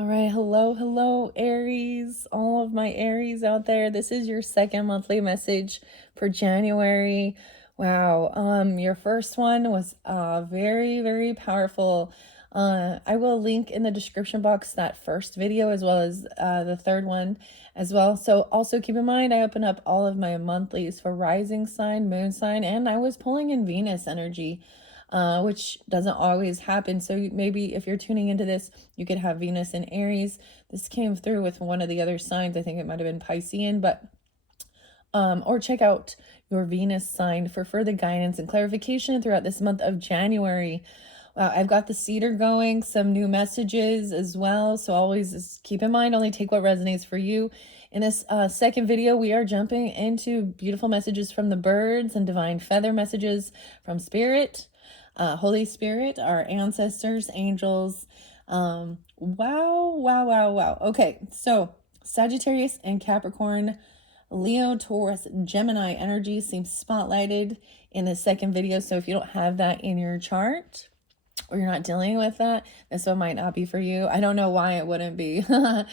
All right, hello, Aries, all of my Aries out there. This is your second monthly message for January. Wow, your first one was very powerful. I will link in the description box that first video as well as the third one as well. So also keep in mind, I open up all of my monthlies for rising sign, moon sign, and I was pulling in Venus energy. Which doesn't always happen. So maybe if you're tuning into this, you could have Venus in Aries. This came through with one of the other signs. I think it might have been Piscean, but or check out your Venus sign for further guidance and clarification throughout this month of January. Wow, I've got the cedar going, some new messages as well. So always just keep in mind, only take what resonates for you. In this second video, we are jumping into beautiful messages from the birds and divine feather messages from Spirit. Holy Spirit, our ancestors, angels. Wow. Okay, so Sagittarius and Capricorn, Leo, Taurus, Gemini energy seems spotlighted in the second video. So if you don't have that in your chart or you're not dealing with that, this one might not be for you. I don't know why it wouldn't be. So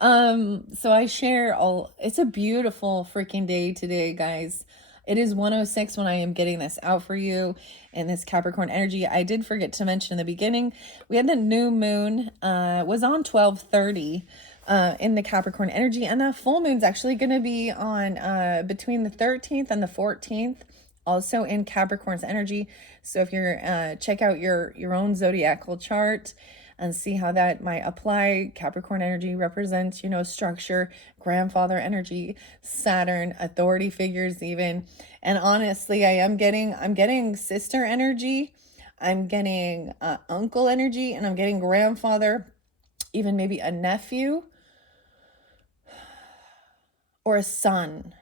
I share it's a beautiful freaking day today, guys. It is 1:06 when I am getting this out for you in this Capricorn energy. I did forget to mention in the beginning, we had the new moon was on 12:30 in the Capricorn energy, and the full moon's actually going to be on between the 13th and the 14th, also in Capricorn's energy. So if you're check out your own zodiacal chart and see how that might apply. Capricorn energy represents, structure, grandfather energy, Saturn, authority figures even. And honestly, I'm getting sister energy. I'm getting uncle energy, and I'm getting grandfather, even maybe a nephew or a son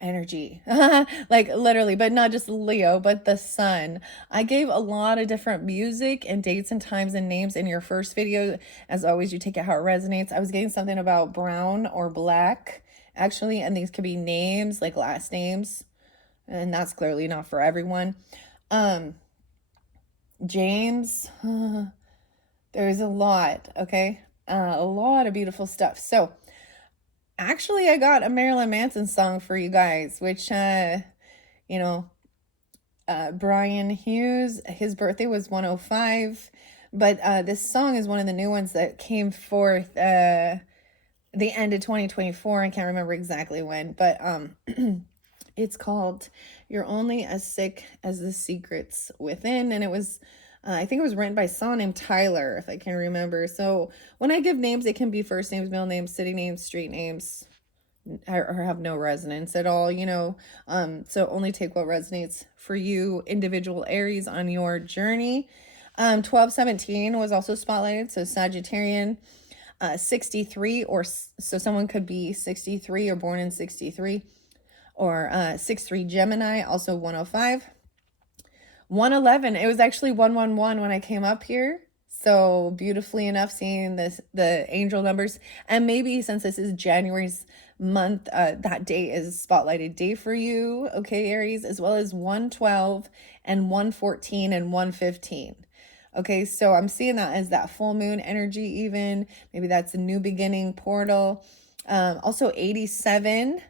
energy. Like literally, but not just Leo, but the sun. I gave a lot of different music and dates and times and names in your first video. As always, you take it how it resonates. I was getting something about brown or black, actually, and these could be names, like last names, and that's clearly not for everyone. James, there's a lot, okay? A lot of beautiful stuff. So actually, I got a Marilyn Manson song for you guys, which, Brian Hughes, his birthday was 105, but this song is one of the new ones that came forth the end of 2024. I can't remember exactly when, but it's called You're Only as Sick as the Secrets Within, and it was I think it was written by someone named Tyler, if I can remember. So when I give names, it can be first names, middle names, city names, street names, or have no resonance at all, so only take what resonates for you, individual Aries, on your journey. 1217 was also spotlighted, so Sagittarian. 63, or so someone could be 63 or born in 63, or 63 Gemini, also 105. 111, it was actually 111 when I came up here. So beautifully enough, seeing the angel numbers. And maybe since this is January's month, that day is spotlighted day for you, okay, Aries, as well as 112 and 114 and 115. Okay, so I'm seeing that as that full moon energy even. Maybe that's a new beginning portal. Also 87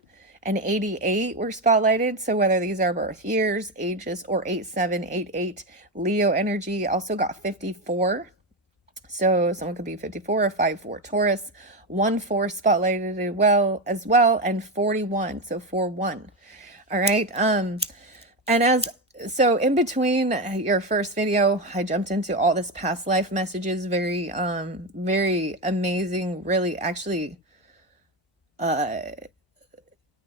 and 88 were spotlighted. So whether these are birth years, ages, or 8788, Leo energy also got 54. So someone could be 54 or 54 Taurus. 14 spotlighted as well, and 41. So 41. All right. So in between your first video, I jumped into all this past life messages. Very amazing. Really, actually,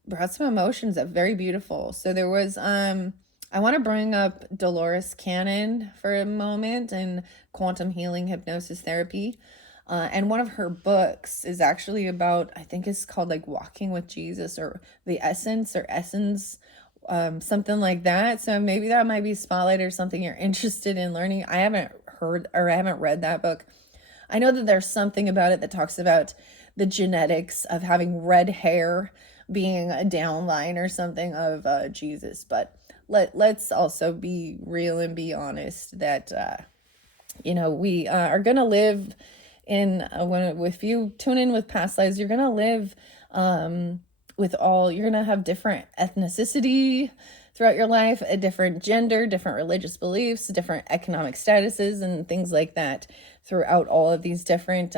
brought some emotions up. Very beautiful. So there was I want to bring up Dolores Cannon for a moment, and quantum healing hypnosis therapy. And one of her books is actually about, I think it's called like Walking with Jesus, or the Essence, something like that. So maybe that might be spotlight or something you're interested in learning. I haven't heard, or I haven't read that book. I know that there's something about it that talks about the genetics of having red hair being a downline or something of Jesus. But let's also be real and be honest that, we are going to live if you tune in with past lives, you're gonna live you're gonna have different ethnicity throughout your life, a different gender, different religious beliefs, different economic statuses, and things like that throughout all of these different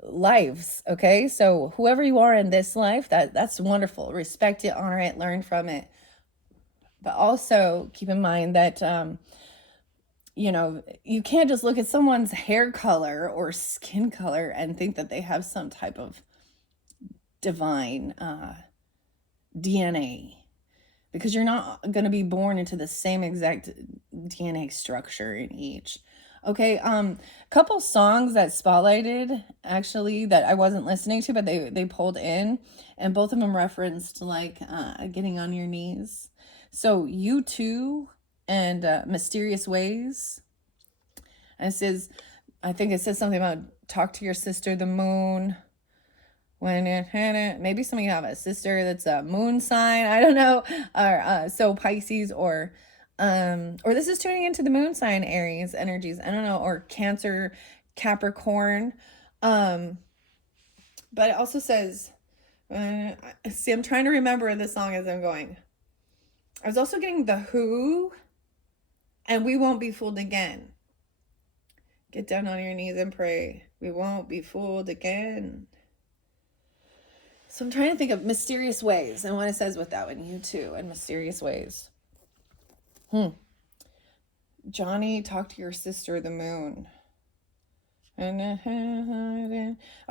lives. Okay, so whoever you are in this life, that's wonderful. Respect it, honor it, learn from it, but also keep in mind that you can't just look at someone's hair color or skin color and think that they have some type of divine DNA, because you're not going to be born into the same exact DNA structure in each. Okay, couple songs that spotlighted actually that I wasn't listening to, but they pulled in, and both of them referenced like getting on your knees. So U2 and Mysterious Ways. And it says, I think it says something about talk to your sister, the moon. When maybe some of you have a sister that's a moon sign, I don't know, or so Pisces, or this is tuning into the moon sign Aries energies, I don't know, or Cancer, Capricorn, but it also says, see, I'm trying to remember the song as I'm going. I was also getting The Who and We Won't Be Fooled Again. Get down on your knees and pray. We won't be fooled again. So I'm trying to think of Mysterious Ways and what it says with that one, U2 and Mysterious Ways. Johnny, talk to your sister, the moon.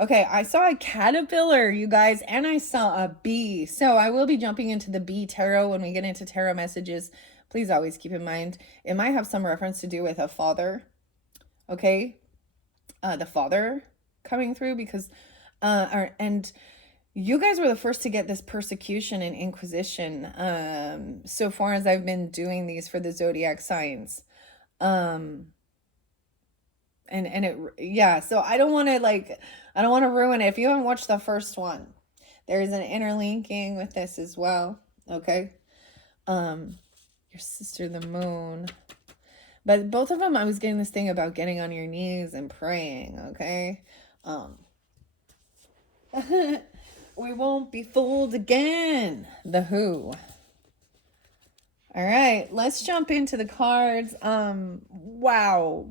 Okay, I saw a caterpillar, you guys, and I saw a bee. So I will be jumping into the bee tarot when we get into tarot messages. Please always keep in mind, it might have some reference to do with a father. Okay, the father coming through, because and you guys were the first to get this persecution and inquisition so far as I've been doing these for the zodiac signs. And so I don't want to ruin it. If you haven't watched the first one, there is an interlinking with this as well. Okay. Your sister, the moon. But both of them, I was getting this thing about getting on your knees and praying. Okay. We won't be fooled again. The Who. All right, let's jump into the cards. Wow.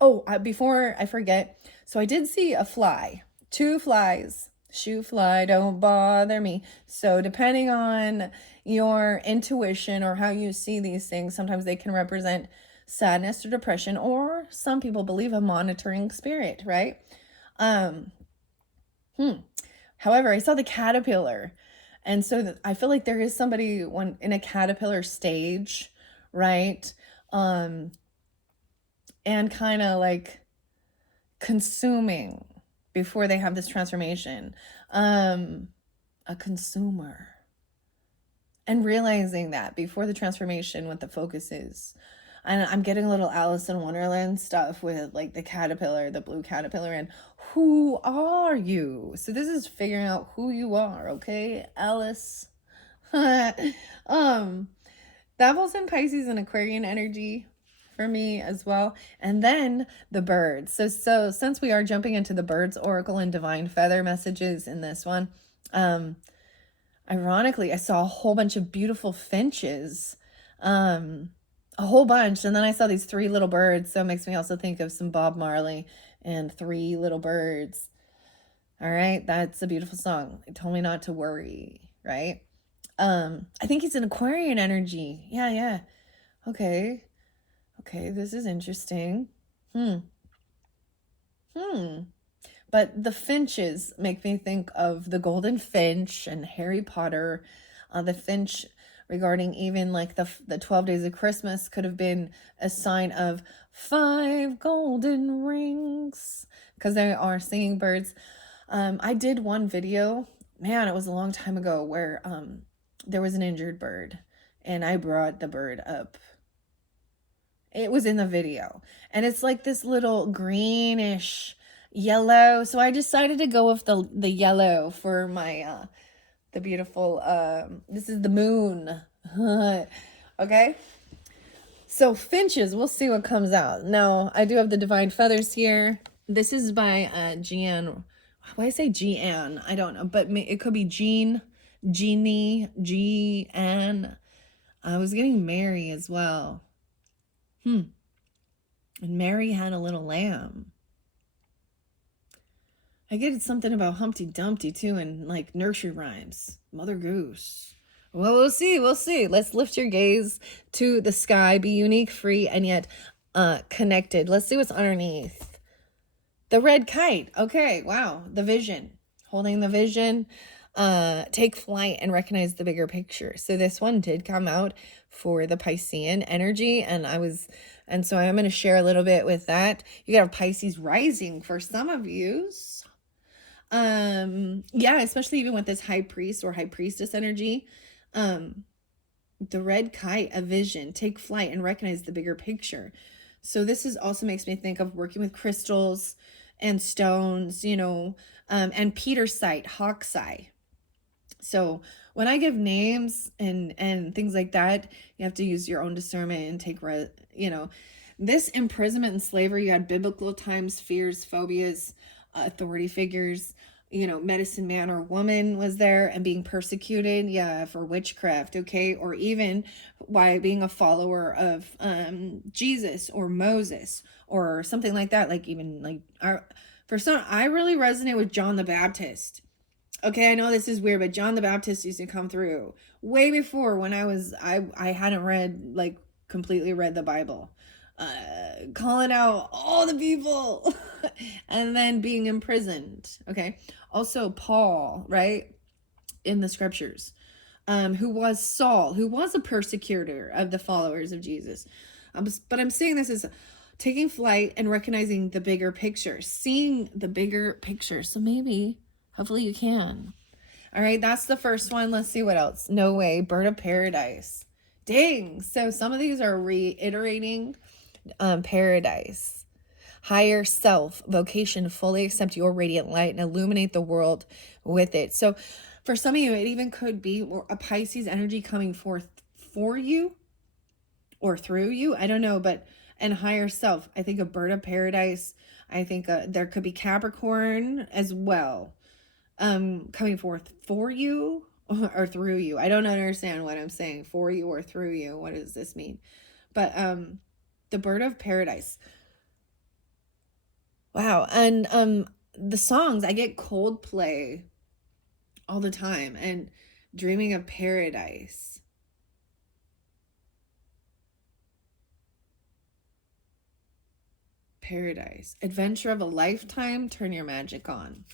Oh, before I forget, so I did see a fly, 2 flies. Shoe fly, don't bother me. So depending on your intuition or how you see these things, sometimes they can represent sadness or depression, or some people believe a monitoring spirit, right? However, I saw the caterpillar. And so I feel like there is somebody in a caterpillar stage, right? And kind of like consuming before they have this transformation. A consumer. And realizing that before the transformation, what the focus is. And I'm getting a little Alice in Wonderland stuff with like the caterpillar, the blue caterpillar, and who are you? So this is figuring out who you are, okay, Alice? That falls in Pisces and Aquarian energy for me as well. And then the birds. So since we are jumping into the birds oracle and divine feather messages in this one, ironically, I saw a whole bunch of beautiful finches. A whole bunch, and then I saw these 3 little birds, so it makes me also think of some Bob Marley and 3 Little Birds. All right, that's a beautiful song. It told me not to worry, right? I think it's an Aquarian energy. Yeah. Okay, this is interesting. But the finches make me think of the golden finch and Harry Potter. The finch, regarding even like the 12 days of Christmas, could have been a sign of 5 golden rings, because they are singing birds. I did one video, man, it was a long time ago, where there was an injured bird and I brought the bird up. It was in the video, and it's like this little greenish yellow, so I decided to go with the yellow for my the beautiful this is the moon. Okay, so finches, we'll see what comes out. Now I do have the divine feathers here. This is by Jean. Why I say Jean? I don't know, but it could be Jeannie, Jean. I was getting Mary as well. And Mary had a little lamb. I get something about Humpty Dumpty too, and like nursery rhymes. Mother Goose. Well, we'll see. We'll see. Let's lift your gaze to the sky. Be unique, free, and yet connected. Let's see what's underneath. The red kite. Okay. Wow. The vision. Holding the vision. Take flight and recognize the bigger picture. So this one did come out for the Piscean energy, and so I'm going to share a little bit with that. You got a Pisces rising for some of yous. Yeah, especially even with this high priest or high priestess energy. The red kite, a vision, take flight and recognize the bigger picture. So this is also makes me think of working with crystals and stones, and Petersite, hawk's eye. So when I give names and things like that, you have to use your own discernment and take, this imprisonment and slavery. You had biblical times, fears, phobias, authority figures, medicine man or woman was there and being persecuted, for witchcraft, okay, or even by being a follower of Jesus or Moses or something like that. Like even like for some, I really resonate with John the Baptist. Okay, I know this is weird, but John the Baptist used to come through way before when I hadn't completely read the Bible. Calling out all the people and then being imprisoned. Okay. Also Paul, right? In the scriptures, who was Saul, who was a persecutor of the followers of Jesus. But I'm saying this is taking flight and recognizing the bigger picture, seeing the bigger picture. So maybe, hopefully you can. All right. That's the first one. Let's see what else. No way. Bird of paradise. Dang. So some of these are reiterating paradise, higher self, vocation, fully accept your radiant light and illuminate the world with it. So for some of you, it even could be a Pisces energy coming forth for you or through you. I don't know, and higher self. I think a bird of paradise. I think there could be Capricorn as well, coming forth for you or through you. I don't understand what I'm saying. For you or through you. What does this mean? But the bird of paradise. Wow. And the songs, I get Coldplay all the time and dreaming of paradise. Paradise. Adventure of a lifetime, turn your magic on.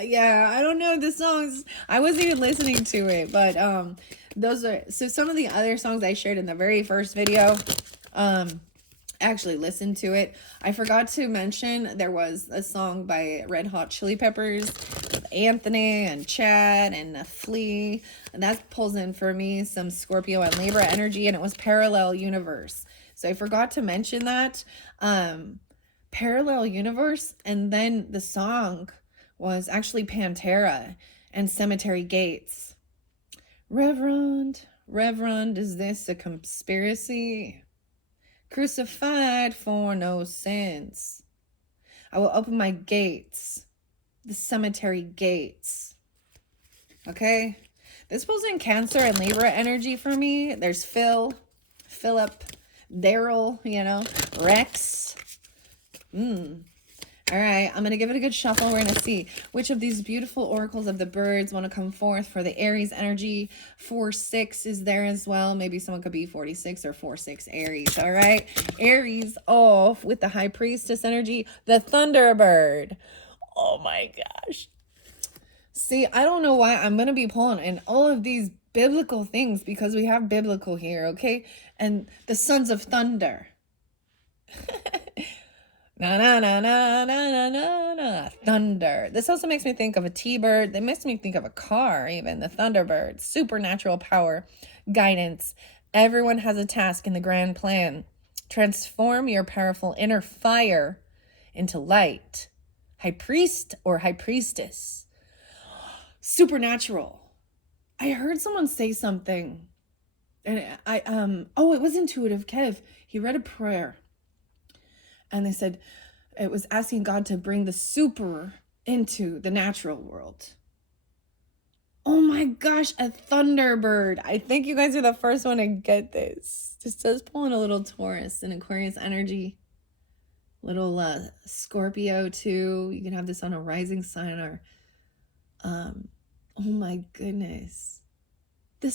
Yeah, I don't know the songs. I wasn't even listening to it, but those are so some of the other songs I shared in the very first video. Actually listened to it. I forgot to mention there was a song by Red Hot Chili Peppers with Anthony and Chad and Flea, and that pulls in for me some Scorpio and Libra energy, and it was Parallel Universe. So I forgot to mention that Parallel Universe, and then the song was actually Pantera and Cemetery Gates. Reverend, is this a conspiracy? Crucified for no sins. I will open my gates, the cemetery gates. Okay? This pulls in Cancer and Libra energy for me. There's Philip, Daryl, Rex. All right, I'm going to give it a good shuffle. We're going to see which of these beautiful oracles of the birds want to come forth for the Aries energy. 4-6 is there as well. Maybe someone could be 46 or 4-6 Aries. All right, Aries off with the high priestess energy, the Thunderbird. Oh my gosh. See, I don't know why I'm going to be pulling in all of these biblical things because we have biblical here, okay? And the sons of thunder. Na na na na na na na na. Thunder. This also makes me think of a T-bird. It makes me think of a car even. The Thunderbird. Supernatural power. Guidance. Everyone has a task in the grand plan. Transform your powerful inner fire into light. High priest or high priestess. Supernatural. I heard someone say something. And it was Intuitive Kev. He read a prayer. And they said, It was asking God to bring the super into the natural world. Oh my gosh, a Thunderbird. I think you guys are the first one to get this. Just says pulling a little Taurus and Aquarius energy. Little Scorpio too. You can have this on a rising sign or oh my goodness. The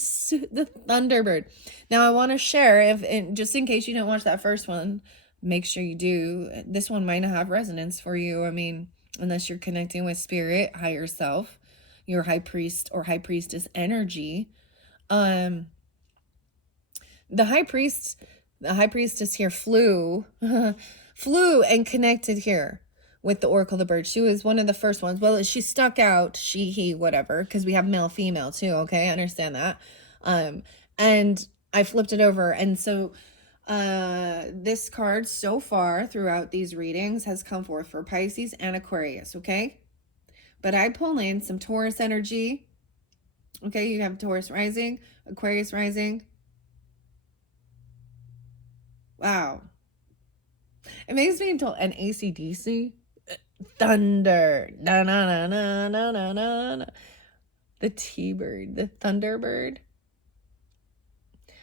Thunderbird. Now I want to share, just in case you didn't watch that first one, make sure you do. This one might not have resonance for you. I mean, unless you're connecting with spirit, higher self, your high priest or high priestess energy. The high priestess here flew flew and connected here with the Oracle of the Bird. She was one of the first ones. Well, she stuck out, she, he, whatever, because we have male, female too. Okay, I understand that. And I flipped it over, and so this card so far throughout these readings has come forth for Pisces and Aquarius. Okay, but I pull in some Taurus energy. Okay, you have Taurus rising, Aquarius rising. Wow. It makes me into an AC/DC. Thunder. Na na na na na na na. The T-Bird. The Thunderbird.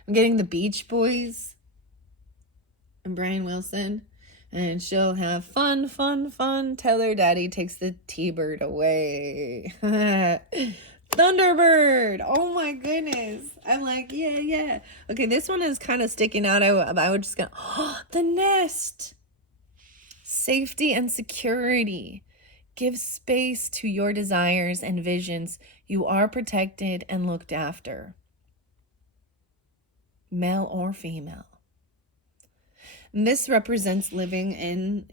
I'm getting the Beach Boys. And Brian Wilson. And she'll have fun, fun, fun. Tell her daddy takes the T-Bird away. Thunderbird. Oh my goodness. I'm like, yeah. Okay, this one is kind of sticking out. I would just go, oh, the nest. Safety and security. Give space to your desires and visions. You are protected and looked after. Male or female. And this represents living in,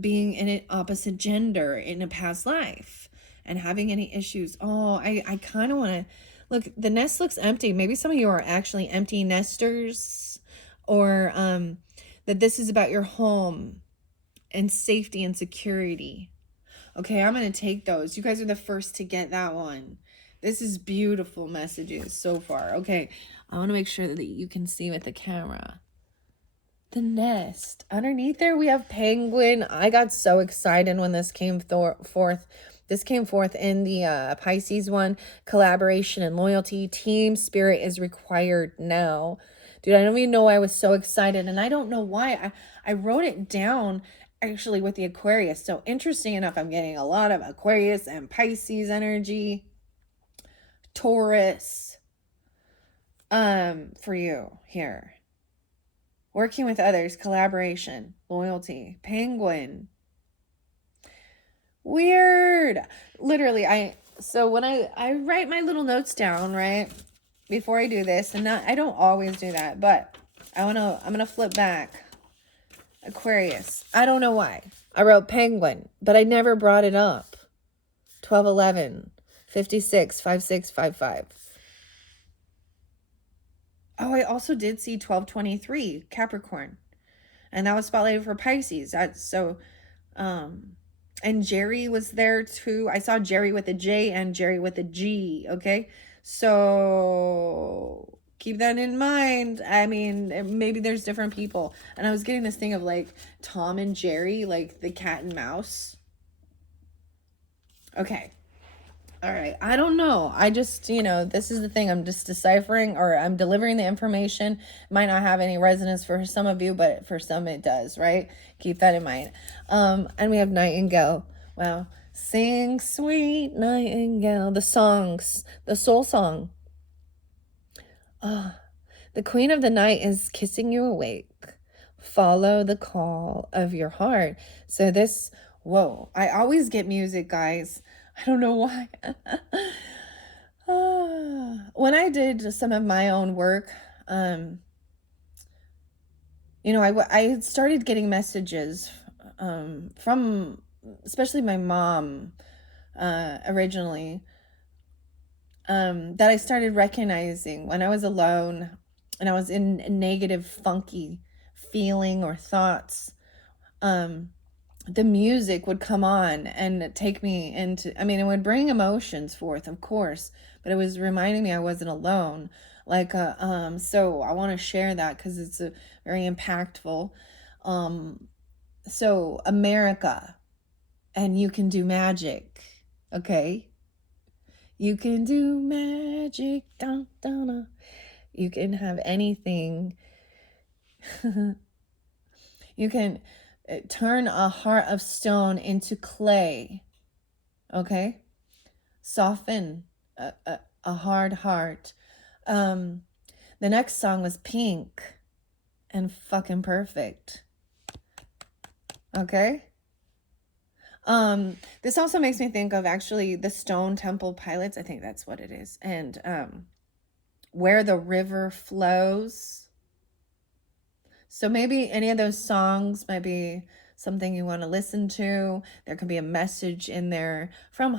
being in an opposite gender in a past life and having any issues. Oh, I kind of want to look. The nest looks empty. Maybe some of you are actually empty nesters, or that this is about your home and safety and security. Okay, I'm going to take those. You guys are the first to get that one. This is beautiful messages so far. Okay, I want to make sure that you can see with the camera. The nest. Underneath there, we have penguin. I got so excited when this came forth. This came forth in the Pisces one. Collaboration and loyalty. Team spirit is required now. Dude, I don't even know why I was so excited. And I don't know why. I wrote it down actually with the Aquarius. So interesting enough, I'm getting a lot of Aquarius and Pisces energy. Taurus. For you here. Working with others, collaboration, loyalty, penguin. Weird. Literally, so when I write my little notes down, right? Before I do this, and I don't always do that, but I'm gonna flip back. Aquarius. I don't know why. I wrote penguin, but I never brought it up. 1211, 56, 5655. Oh, I also did see 1223, Capricorn. And that was spotlighted for Pisces. And Jerry was there too. I saw Jerry with a J and Jerry with a G, okay? So keep that in mind. I mean, maybe there's different people. And I was getting this thing of like Tom and Jerry, like the cat and mouse. Okay. All right. I don't know. I just, this is the thing. I'm just deciphering, or I'm delivering the information. Might not have any resonance for some of you, but for some it does, right? Keep that in mind. And we have Nightingale. Wow. Sing, sweet nightingale. The songs, the soul song. The queen of the night is kissing you awake. Follow the call of your heart. So this, whoa, I always get music, guys. I don't know why. When I did some of my own work, I started getting messages from especially my mom originally that I started recognizing when I was alone and I was in a negative, funky feeling or thoughts. The music would come on and take me into, it would bring emotions forth, of course, but it was reminding me I wasn't alone. So I want to share that because it's a very impactful. So America, and you can do magic, okay? You can do magic, dun, dun, dun. You can have anything. You can turn a heart of stone into clay, okay? Soften a hard heart. The next song was Pink and Fucking Perfect, okay? This also makes me think of actually the Stone Temple Pilots. I think that's what it is. And Where the River Flows. So maybe any of those songs might be something you want to listen to. There could be a message in there from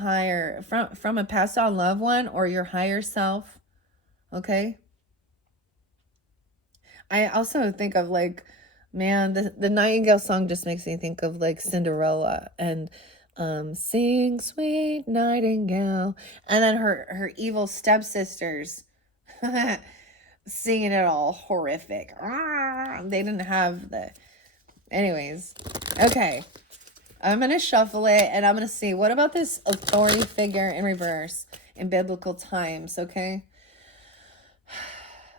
from a passed on loved one or your higher self. Okay. I also think of like, man, the Nightingale song just makes me think of like Cinderella and sing sweet nightingale, and then her evil stepsisters singing it all horrific. They didn't have the anyways. Okay. I'm going to shuffle it and I'm going to see what about this authority figure in reverse in biblical times, okay?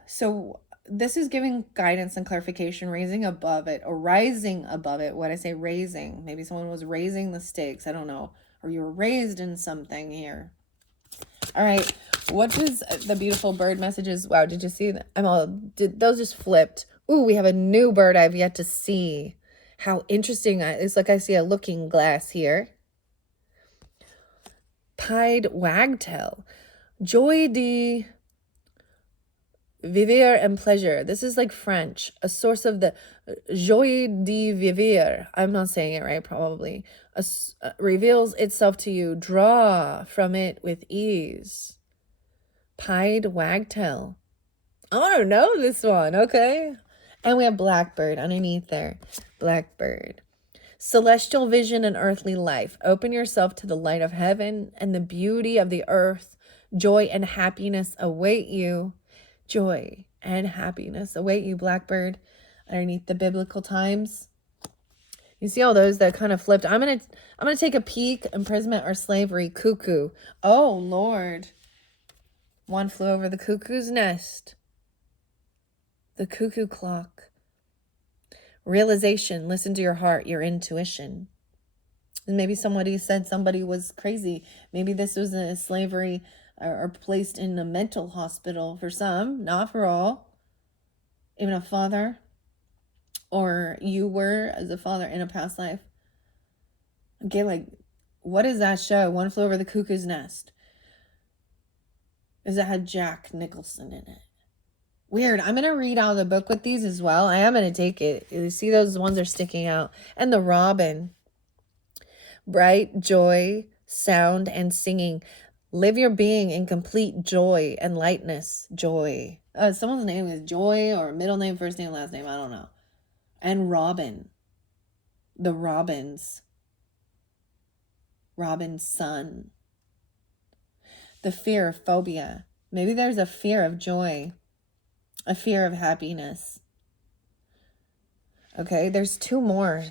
So this is giving guidance and clarification, raising above it or rising above it. What I say raising, maybe someone was raising the stakes, I don't know, or you were raised in something here. All right, what does the beautiful bird messages? Wow, did you see that? Did those just flipped? Ooh, we have a new bird I've yet to see. How interesting. It's like I see a looking glass here. Pied wagtail. Joy de vivre and pleasure. This is like French. A source of the joie de vivre. I'm not saying it right, probably. Reveals itself to you. Draw from it with ease. Pied wagtail. I want to know this one, okay? And we have blackbird underneath there. Blackbird. Celestial vision and earthly life. Open yourself to the light of heaven and the beauty of the earth. Joy and happiness await you. Joy and happiness await you, blackbird, underneath the biblical times. You see all those that kind of flipped. I'm gonna take a peek. Imprisonment or slavery. Cuckoo. Oh Lord. One flew over the cuckoo's nest. The cuckoo clock. Realization. Listen to your heart, your intuition. And maybe somebody said somebody was crazy. Maybe this was a slavery or placed in a mental hospital for some, not for all. Even a father, or you were as a father in a past life. Okay, like, what is that show? One Flew Over the Cuckoo's Nest. Because it had Jack Nicholson in it. Weird. I'm going to read out of the book with these as well. I am going to take it. You see those ones are sticking out. And the robin. Bright joy, sound, and singing. Live your being in complete joy and lightness. Joy. Someone's name is Joy, or middle name, first name, last name. I don't know. And Robin. The Robins. Robin's son. The fear of phobia. Maybe there's a fear of joy. A fear of happiness. Okay, there's two more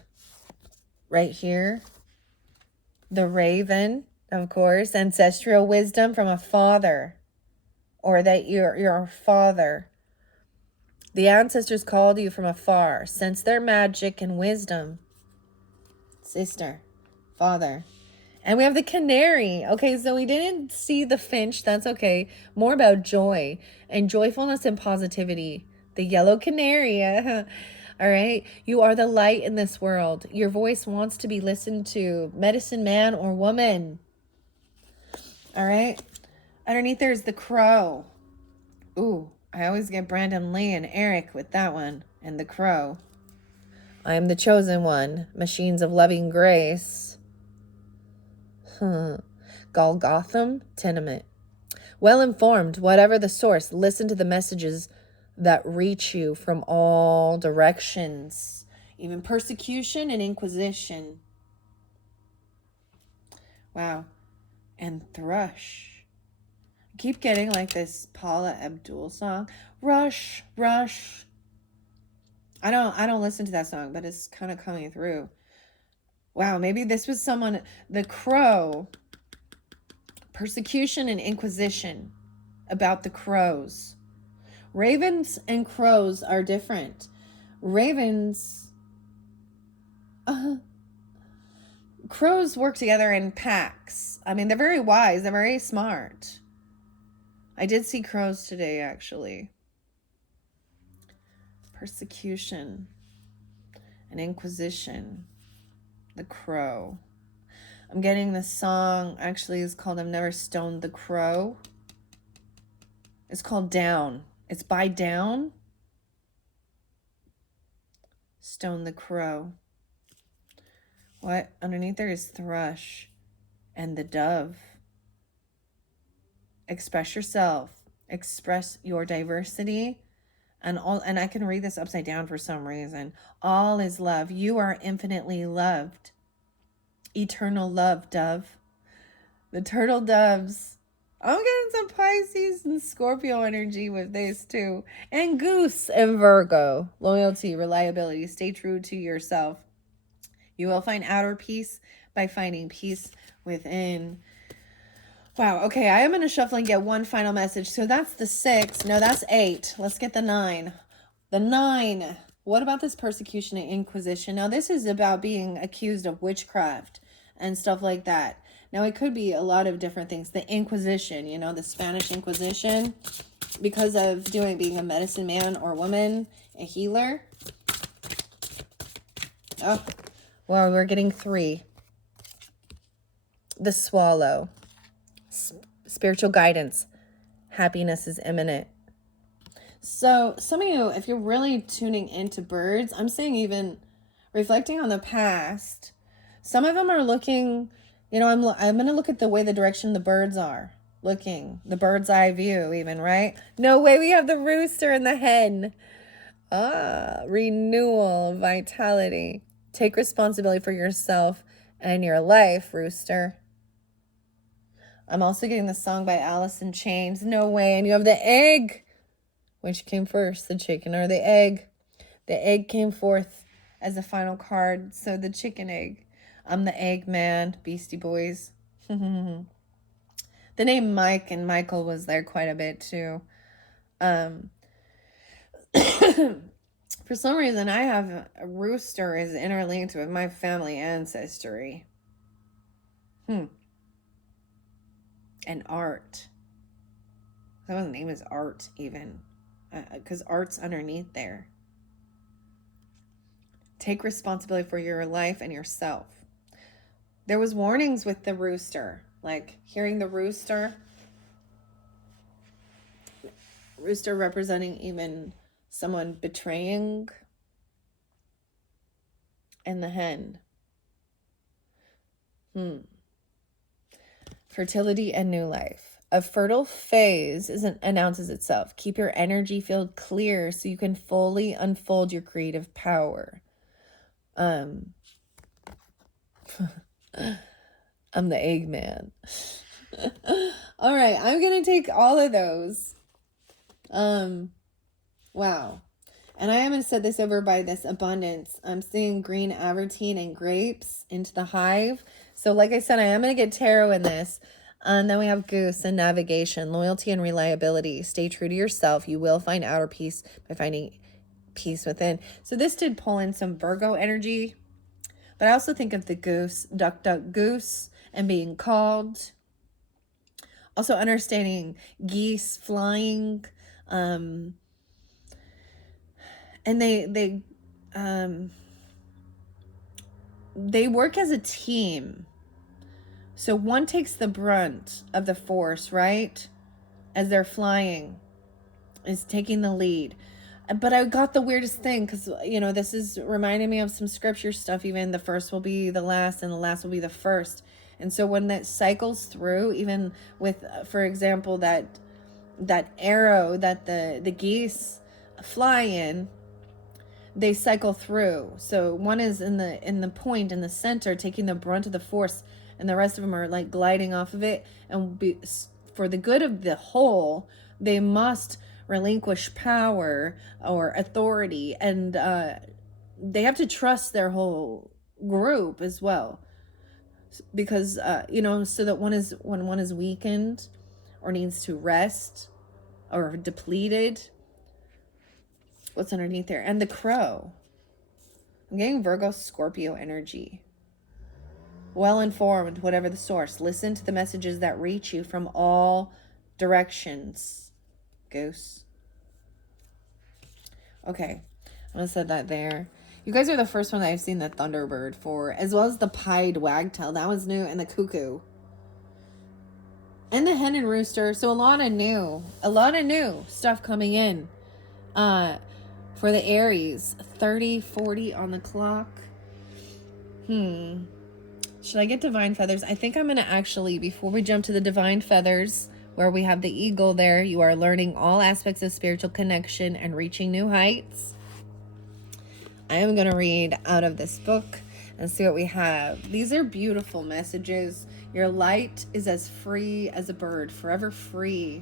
right here. The raven, of course, ancestral wisdom from a father, or that you're a father. The ancestors called you from afar. Sense their magic and wisdom. Sister, father. And we have the canary. Okay, so we didn't see the finch. That's okay. More about joy and joyfulness and positivity. The yellow canary. All right. You are the light in this world. Your voice wants to be listened to. Medicine man or woman. All right. Underneath there's the crow. Ooh, I always get Brandon Lee and Eric with that one. And the crow. I am the chosen one. Machines of loving grace. Golgotham tenement. Well informed, whatever the source, listen to the messages that reach you from all directions, even persecution and inquisition. Wow. And thrush. I keep getting like this Paula Abdul song. Rush, rush. I don't listen to that song, but it's kind of coming through. Wow, maybe this was someone, the crow, persecution and inquisition about the crows. Ravens and crows are different. Ravens, uh, crows work together in packs. I mean, they're very wise, they're very smart. I did see crows today, actually. Persecution and inquisition. The crow. I'm getting this song, actually, is called I've Never Stoned the Crow. It's called Down. It's by Down. Stone the Crow. What? Underneath there is thrush and the dove. Express yourself. Express your diversity. And I can read this upside down for some reason. All is love. You are infinitely loved. Eternal love, dove. The turtle doves. I'm getting some Pisces and Scorpio energy with this too. And Goose and Virgo. Loyalty, reliability. Stay true to yourself. You will find outer peace by finding peace within. Wow, okay, I am going to shuffle and get one final message. So that's the 6. No, that's 8. Let's get the 9. The 9. What about this persecution and inquisition? Now, this is about being accused of witchcraft and stuff like that. Now, it could be a lot of different things. The Inquisition, you know, the Spanish Inquisition, because of being a medicine man or woman, a healer. Oh, well, we're getting 3. The Swallow. Spiritual guidance. Happiness is imminent. So some of you, if you're really tuning into birds, I'm saying even reflecting on the past, some of them are looking, you know, I'm going to look at the way, the direction the birds are looking, the bird's eye view even, right? No way, we have the rooster and the hen. Renewal, vitality. Take responsibility for yourself and your life, rooster. I'm also getting the song by Alice in Chains. No way. And you have the egg. Which came first, the chicken or the egg? The egg came forth as the final card. So the chicken egg. I'm the egg man, Beastie Boys. The name Mike and Michael was there quite a bit too. For some reason, I have a rooster is interlinked with my family ancestry. And art. Someone's name is Art even. Because art's underneath there. Take responsibility for your life and yourself. There was warnings with the rooster. Like hearing the rooster. Rooster representing even someone betraying. And the hen. Fertility and new life. A fertile phase announces itself. Keep your energy field clear so you can fully unfold your creative power. I'm the Eggman. All right, I'm going to take all of those. Wow. And I am going to set this over by this abundance. I'm seeing green avertine and grapes into the hive. So like I said, I am going to get tarot in this. And then we have Goose and navigation, loyalty and reliability. Stay true to yourself. You will find outer peace by finding peace within. So this did pull in some Virgo energy. But I also think of the goose, duck, duck, goose, and being called. Also understanding geese flying. And they work as a team. So one takes the brunt of the force, right? As they're flying, is taking the lead. But I got the weirdest thing because, you know, this is reminding me of some scripture stuff. Even the first will be the last and the last will be the first. And so when that cycles through, even with, for example, that arrow that the geese fly in, they cycle through. So one is in the point in the center, taking the brunt of the force, and the rest of them are like gliding off of it. And for the good of the whole, they must relinquish power or authority, and they have to trust their whole group as well, because so that when one is weakened or needs to rest or depleted. What's underneath there? And the crow. I'm getting Virgo Scorpio energy. Well informed, whatever the source. Listen to the messages that reach you from all directions. Goose. Okay, I'm gonna set that there. You guys are the first one that I've seen the Thunderbird for, as well as the pied wagtail. That was new, and the cuckoo. And the hen and rooster. So a lot of new stuff coming in. For the Aries, 30:40 on the clock. Should I get divine feathers? I think I'm going to actually, before we jump to the divine feathers, where we have the eagle there, you are learning all aspects of spiritual connection and reaching new heights. I am going to read out of this book and see what we have. These are beautiful messages. Your light is as free as a bird, forever free.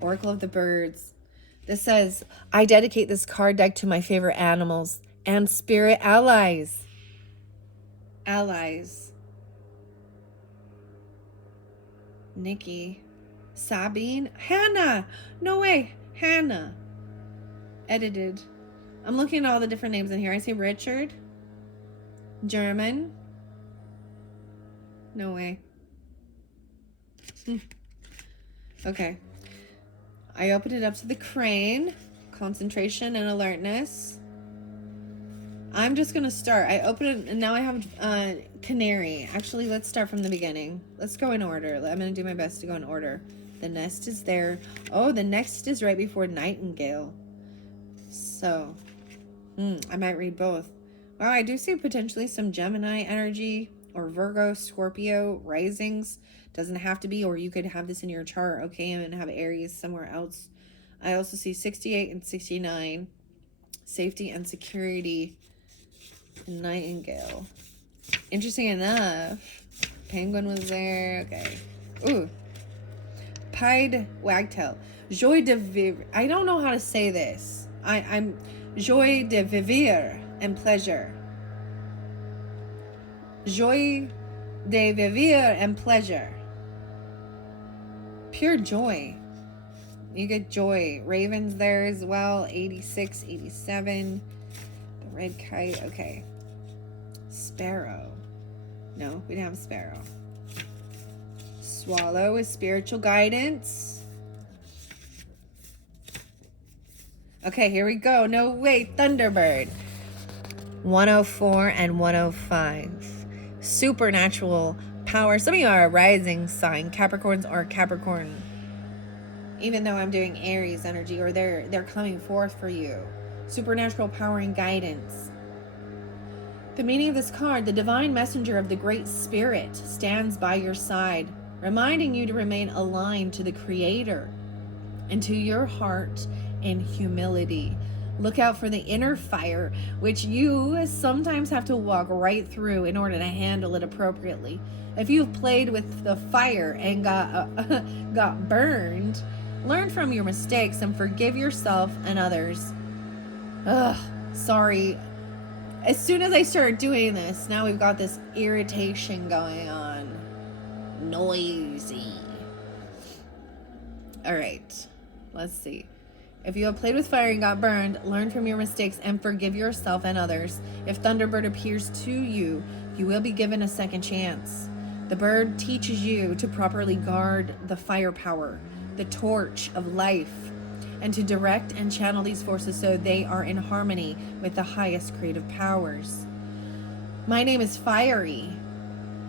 Oracle of the Birds. This says, I dedicate this card deck to my favorite animals and spirit allies. Allies. Nikki. Sabine. Hannah. No way. Hannah. Edited. I'm looking at all the different names in here. I see Richard. German. No way. Okay. I opened it up to the crane. Concentration and alertness. I'm just going to start. I opened it and now I have canary. Actually, let's start from the beginning. Let's go in order. I'm going to do my best to go in order. The nest is there. Oh, the next is right before nightingale. So, I might read both. Wow, I do see potentially some Gemini energy or Virgo, Scorpio, risings. Doesn't have to be, or you could have this in your chart, okay, and have Aries somewhere else. I also see 68 and 69. Safety and security. Nightingale. Interesting enough. Penguin was there. Okay. Ooh. Pied wagtail. Joie de vivre. I don't know how to say this. I'm joie de vivre and pleasure. Joie de vivre and pleasure. Pure joy. You get joy. Ravens there as well. 86, 87. The red kite. Okay. Sparrow. No, we didn't have sparrow. Swallow is spiritual guidance. Okay, here we go. No, wait. Thunderbird. 104 and 105. Supernatural power. Some of you are a rising sign. Capricorns or Capricorn. Even though I'm doing Aries energy, or they're coming forth for you. Supernatural power and guidance. The meaning of this card, the divine messenger of the Great Spirit stands by your side, reminding you to remain aligned to the Creator and to your heart in humility. Look out for the inner fire, which you sometimes have to walk right through in order to handle it appropriately. If you've played with the fire and got burned, learn from your mistakes and forgive yourself and others. Sorry. As soon as I started doing this, now we've got this irritation going on. Noisy. All right. Let's see. If you have played with fire and got burned, learn from your mistakes and forgive yourself and others. If Thunderbird appears to you, you will be given a second chance. The bird teaches you to properly guard the fire power, the torch of life, and to direct and channel these forces so they are in harmony with the highest creative powers. My name is Fiery.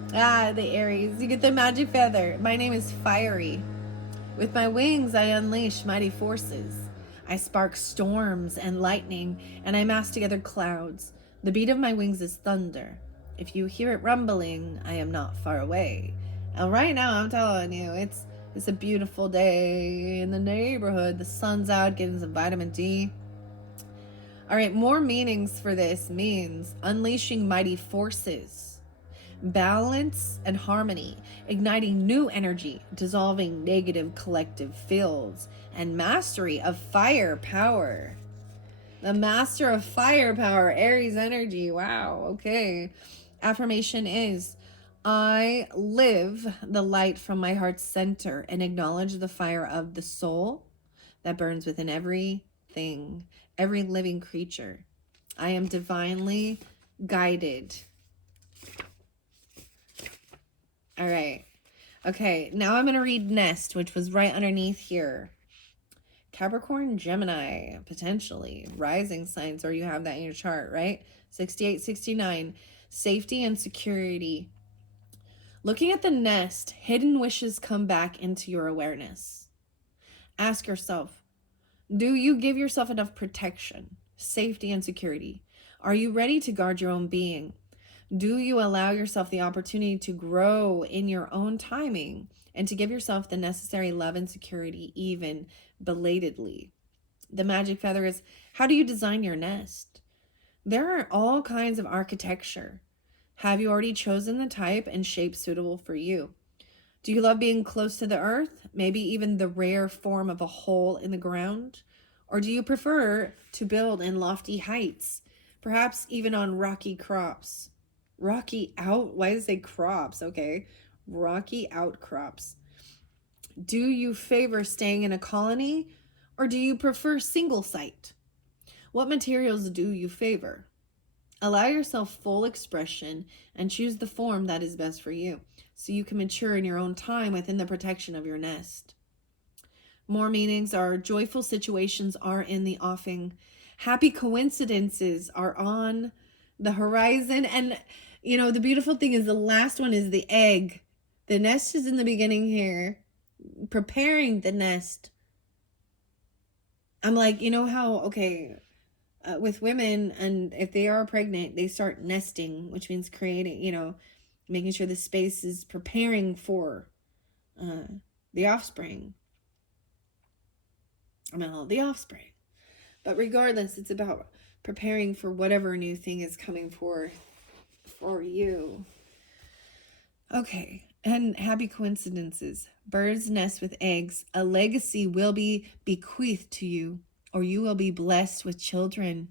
The Aries. You get the magic feather. My name is Fiery. With my wings, I unleash mighty forces. I spark storms and lightning, and I mass together clouds. The beat of my wings is thunder. If you hear it rumbling, I am not far away. And right now, I'm telling you, it's a beautiful day in the neighborhood. The sun's out, getting some vitamin D. All right, more meanings for this means unleashing mighty forces, balance and harmony, igniting new energy, dissolving negative collective fields, and mastery of fire power. The master of firepower, Aries energy. Wow. Okay. Affirmation is I live the light from my heart's center and acknowledge the fire of the soul that burns within everything, every living creature. I am divinely guided. All right. Okay. Now I'm going to read Nest, which was right underneath here. Capricorn, Gemini, potentially rising signs, or you have that in your chart, right? 68, 69, safety and security. Looking at the nest, hidden wishes come back into your awareness. Ask yourself, do you give yourself enough protection, safety, and security? Are you ready to guard your own being? Do you allow yourself the opportunity to grow in your own timing and to give yourself the necessary love and security, even belatedly? The magic feather is, how do you design your nest? There are all kinds of architecture. Have you already chosen the type and shape suitable for you? Do you love being close to the earth, maybe even the rare form of a hole in the ground? Or do you prefer to build in lofty heights, perhaps even on rocky crops? Rocky out? Why does it say crops? Okay. Rocky outcrops. Do you favor staying in a colony or do you prefer single site? What materials do you favor? Allow yourself full expression and choose the form that is best for you so you can mature in your own time within the protection of your nest. More meanings are joyful situations are in the offing. Happy coincidences are on the horizon. And, you know, the beautiful thing is the last one is the egg. The nest is in the beginning here. Preparing the nest. I'm like, you know how, okay, with women, and if they are pregnant, they start nesting, which means creating, you know, making sure the space is preparing for the offspring. The offspring. But regardless, it's about preparing for whatever new thing is coming forth for you. Okay, and happy coincidences. Birds nest with eggs. A legacy will be bequeathed to you, or you will be blessed with children.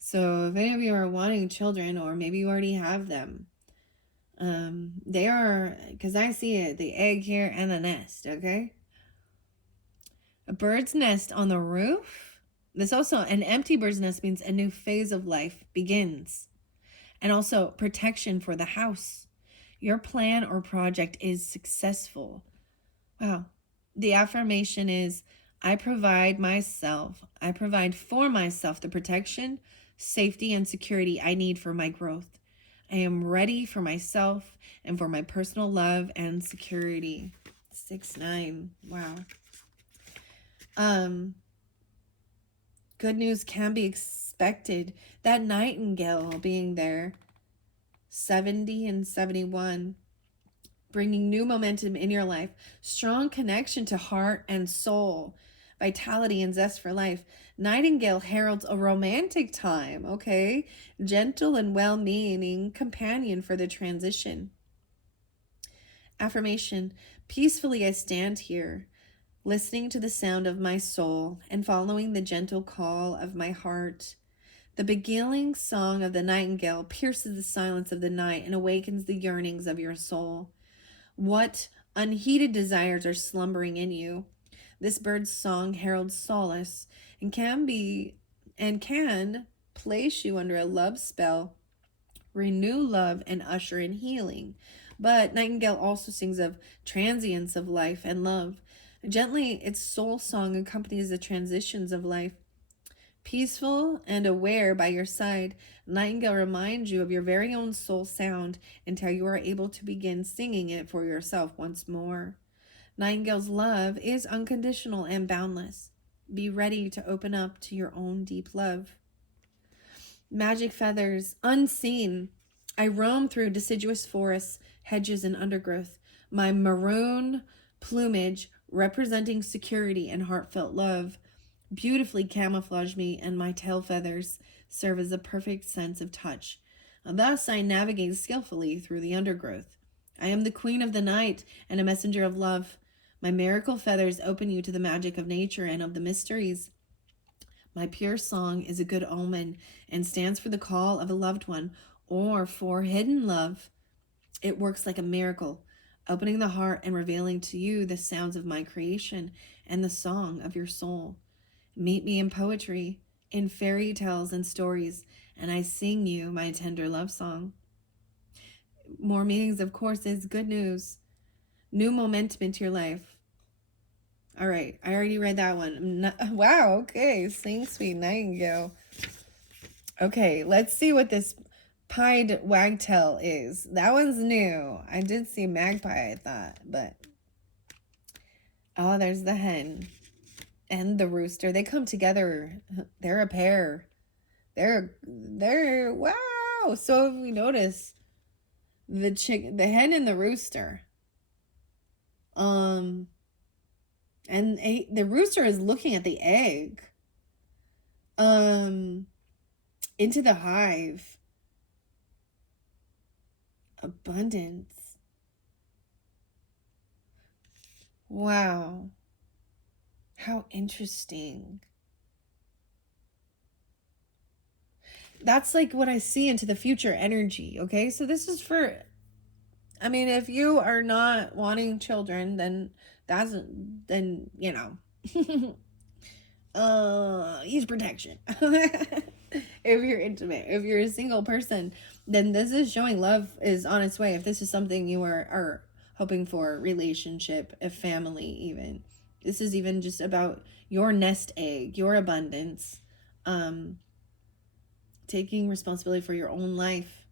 So if any of you are wanting children, or maybe you already have them, they are, because I see it, the egg here and the nest, okay? A bird's nest on the roof. This also, an empty bird's nest means a new phase of life begins. And also protection for the house. Your plan or project is successful. Wow. The affirmation is, I provide for myself the protection, safety, and security I need for my growth. I am ready for myself and for my personal love and security. 6-9. Wow. Good news can be expected. That nightingale being there. 70 and 71. Bringing new momentum in your life, strong connection to heart and soul, vitality and zest for life. Nightingale heralds a romantic time, okay? Gentle and well-meaning companion for the transition. Affirmation, peacefully I stand here, listening to the sound of my soul and following the gentle call of my heart. The beguiling song of the nightingale pierces the silence of the night and awakens the yearnings of your soul. What unheeded desires are slumbering in you? This bird's song heralds solace and can place you under a love spell, renew love, and usher in healing. But Nightingale also sings of transience of life and love. Gently, its soul song accompanies the transitions of life. Peaceful and aware by your side, Nightingale reminds you of your very own soul sound until you are able to begin singing it for yourself once more. Nightingale's love is unconditional and boundless. Be ready to open up to your own deep love. Magic feathers, unseen. I roam through deciduous forests, hedges, and undergrowth. My maroon plumage, representing security and heartfelt love, beautifully camouflage me, and my tail feathers serve as a perfect sense of touch. Thus I navigate skillfully through the undergrowth. I am the queen of the night and a messenger of love. My miracle feathers open you to the magic of nature and of the mysteries. My pure song is a good omen and stands for the call of a loved one or for hidden love. It works like a miracle, opening the heart and revealing to you the sounds of my creation and the song of your soul. Meet me in poetry, in fairy tales and stories, and I sing you my tender love song. More meanings, of course, is good news. New momentum into your life. All right, I already read that one. Wow, okay. Sing Sweet Nightingale. Okay, let's see what this pied wagtail is. That one's new. I did see magpie, I thought, but... Oh, there's the hen and the rooster. They come together. They're a pair. They're wow. So if we notice the hen and the rooster, and the rooster is looking at the egg, into the hive. Abundance. Wow. How interesting. That's like what I see into the future energy, okay? So this is for, I mean, if you are not wanting children, then you know, use protection. If you're intimate, if you're a single person, then this is showing love is on its way. If this is something you are hoping for, relationship, a family, even. This is even just about your nest egg, your abundance, taking responsibility for your own life.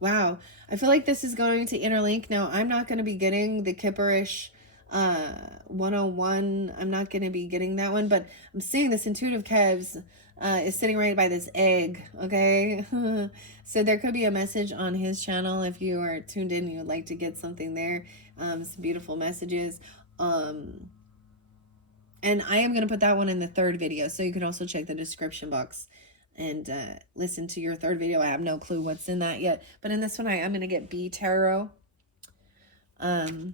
Wow. I feel like this is going to interlink. Now, I'm not going to be getting the Kipperish 101. I'm not going to be getting that one, but I'm seeing this intuitive Kevs is sitting right by this egg, okay? So there could be a message on his channel if you are tuned in and you would like to get something there. Some beautiful messages. And I am going to put that one in the third video, so you can also check the description box and listen to your third video. I have no clue what's in that yet, but in this one I'm going to get bee tarot, because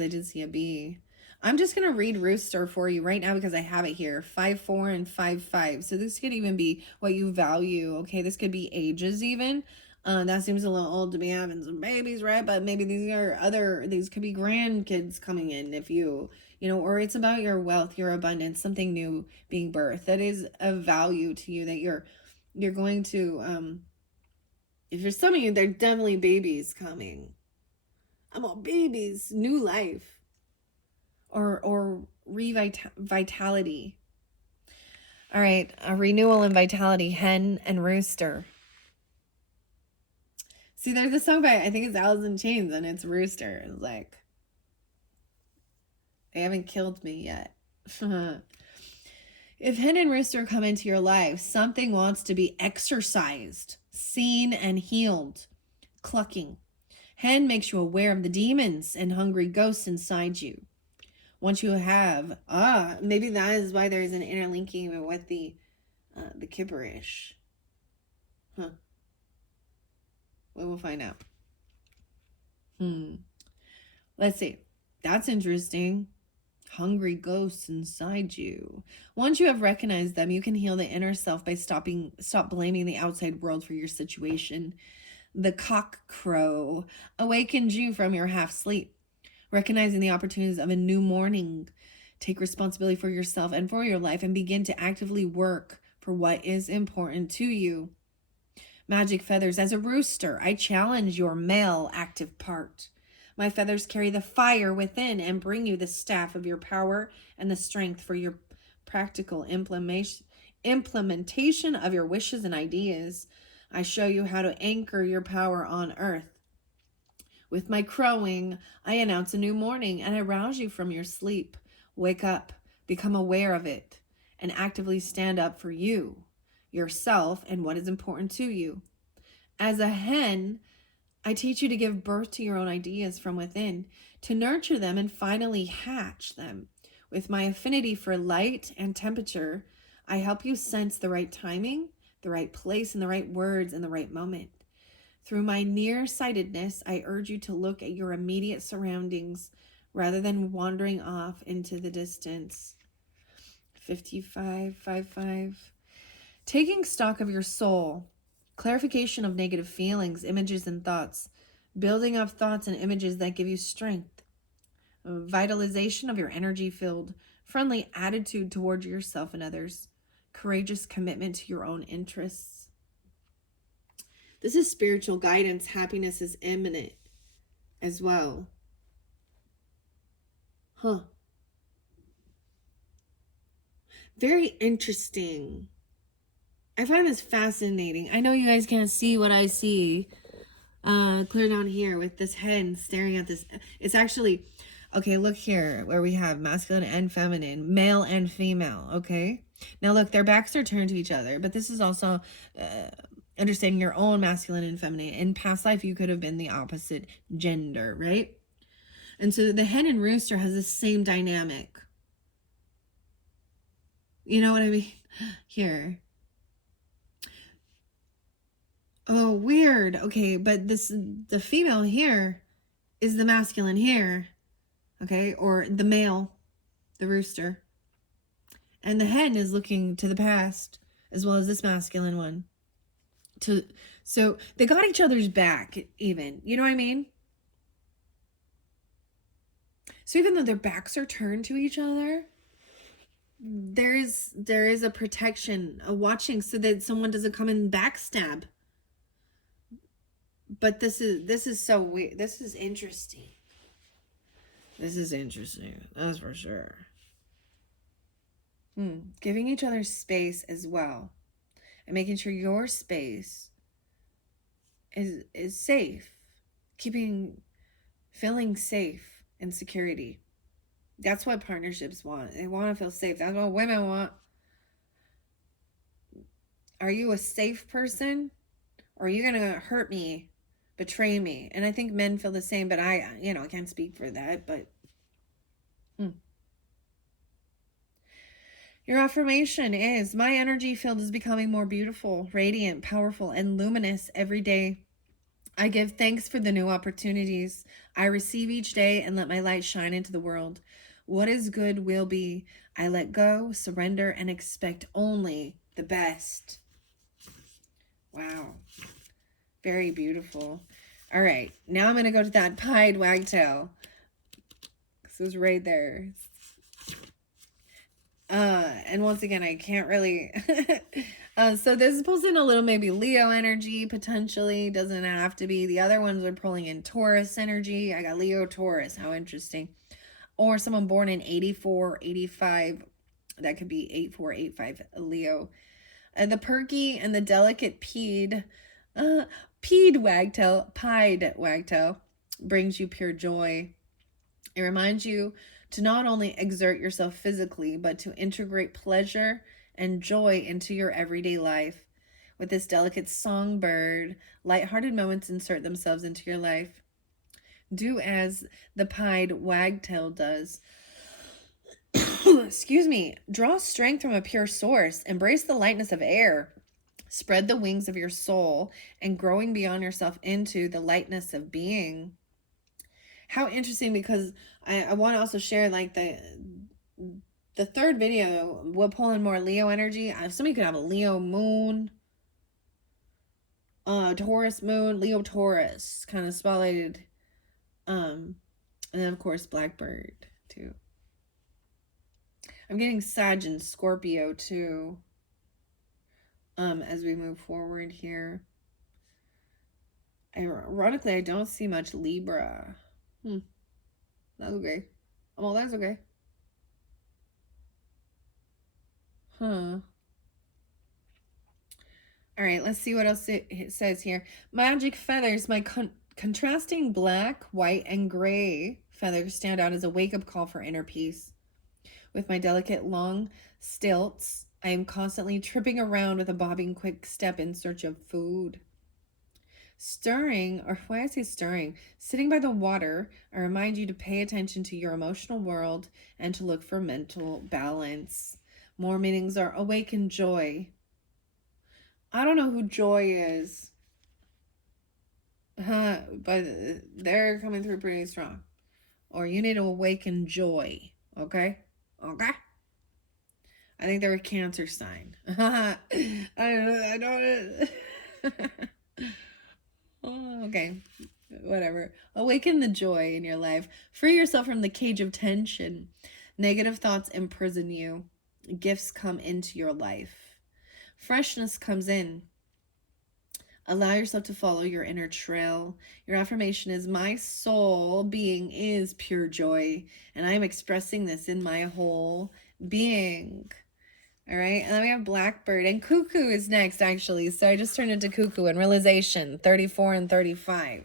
I did see a bee. I'm just going to read rooster for you right now because I have it here. 5-4 and 5-5. So this could even be what you value, okay? This could be ages even. That seems a little old to be having some babies, right? But maybe these could be grandkids coming in if you know, or it's about your wealth, your abundance, something new being birthed. That is of value to you that you're going to, if for some of you, there are definitely babies coming. I'm all babies, new life, or vitality. All right, a renewal and vitality, hen and rooster. See, there's a song by, I think it's Alice in Chains, and it's Rooster. It's like, they haven't killed me yet. If hen and rooster come into your life, something wants to be exorcised, seen, and healed. Clucking. Hen makes you aware of the demons and hungry ghosts inside you. Once you have, maybe that is why there's an interlinking with the Kipperish. Huh. We will find out. Let's see. That's interesting. Hungry ghosts inside you. Once you have recognized them, you can heal the inner self by stop blaming the outside world for your situation. The cock crow awakens you from your half sleep, recognizing the opportunities of a new morning. Take responsibility for yourself and for your life and begin to actively work for what is important to you. Magic feathers. As a rooster, I challenge your male active part. My feathers carry the fire within and bring you the staff of your power and the strength for your practical implementation of your wishes and ideas. I show you how to anchor your power on earth. With my crowing, I announce a new morning and I rouse you from your sleep. Wake up, become aware of it, and actively stand up for you, yourself, and what is important to you. As a hen, I teach you to give birth to your own ideas from within, to nurture them and finally hatch them. With my affinity for light and temperature, I help you sense the right timing, the right place, and the right words in the right moment. Through my nearsightedness, I urge you to look at your immediate surroundings rather than wandering off into the distance. 5555. Taking stock of your soul. Clarification of negative feelings, images, and thoughts. Building up thoughts and images that give you strength. Vitalization of your energy field. Friendly attitude toward yourself and others. Courageous commitment to your own interests. This is spiritual guidance. Happiness is imminent as well. Huh. Very interesting. I find this fascinating. I know you guys can't see what I see. Clear down here with this hen staring at this. It's actually, okay, look here where we have masculine and feminine, male and female, okay? Now look, their backs are turned to each other, but this is also understanding your own masculine and feminine. In past life, you could have been the opposite gender, right? And so the hen and rooster has the same dynamic. You know what I mean? Here. Oh, weird. Okay, but the female here is the masculine here. Okay, or the male, the rooster. And the hen is looking to the past, as well as this masculine one. So they got each other's back, even. You know what I mean? So even though their backs are turned to each other, there is a protection, a watching, so that someone doesn't come and backstab. But this is so weird. This is interesting. This is interesting. That's for sure. Giving each other space as well, and making sure your space is safe, feeling safe and security. That's what partnerships want. They want to feel safe. That's what women want. Are you a safe person, or are you gonna hurt me, betray me? And I think men feel the same, but I can't speak for that. But your affirmation is, my energy field is becoming more beautiful, radiant, powerful, and luminous every day. I give thanks for the new opportunities I receive each day and let my light shine into the world. What is good will be. I let go, surrender, and expect only the best. Wow. Very beautiful. All right. Now I'm going to go to that pied wagtail. This was right there. And once again, I can't really. So this is pulling in a little maybe Leo energy, potentially. Doesn't have to be. The other ones are pulling in Taurus energy. I got Leo, Taurus. How interesting. Or someone born in 84, 85. That could be 84, 85, Leo. The perky and the delicate pied wagtail brings you pure joy. It reminds you to not only exert yourself physically, but to integrate pleasure and joy into your everyday life. With this delicate songbird, lighthearted moments insert themselves into your life. Do as the pied wagtail does. Excuse me. Draw strength from a pure source. Embrace the lightness of air. Spread the wings of your soul and growing beyond yourself into the lightness of being. How interesting, because I want to also share like the third video will pull in more Leo energy. Somebody could have a Leo moon, Taurus moon, Leo Taurus kind of spotlighted. And then of course Blackbird too. I'm getting Sag and Scorpio too. As we move forward here. Ironically, I don't see much Libra. That's okay. Well, that's okay. Huh. All right, let's see what else it says here. Magic feathers. My contrasting black, white, and gray feathers stand out as a wake-up call for inner peace. With my delicate long stilts, I am constantly tripping around with a bobbing quick step in search of food. Stirring, or why I say stirring, sitting by the water, I remind you to pay attention to your emotional world and to look for mental balance. More meanings are awaken joy. I don't know who Joy is. But they're coming through pretty strong. Or you need to awaken joy. Okay? Okay? I think they're a Cancer sign. I don't know. I don't. Oh, okay. Whatever. Awaken the joy in your life. Free yourself from the cage of tension. Negative thoughts imprison you. Gifts come into your life. Freshness comes in. Allow yourself to follow your inner trail. Your affirmation is, my soul being is pure joy, and I am expressing this in my whole being. All right, and then we have Blackbird, and Cuckoo is next, actually. So I just turned into Cuckoo and Realization, 34 and 35.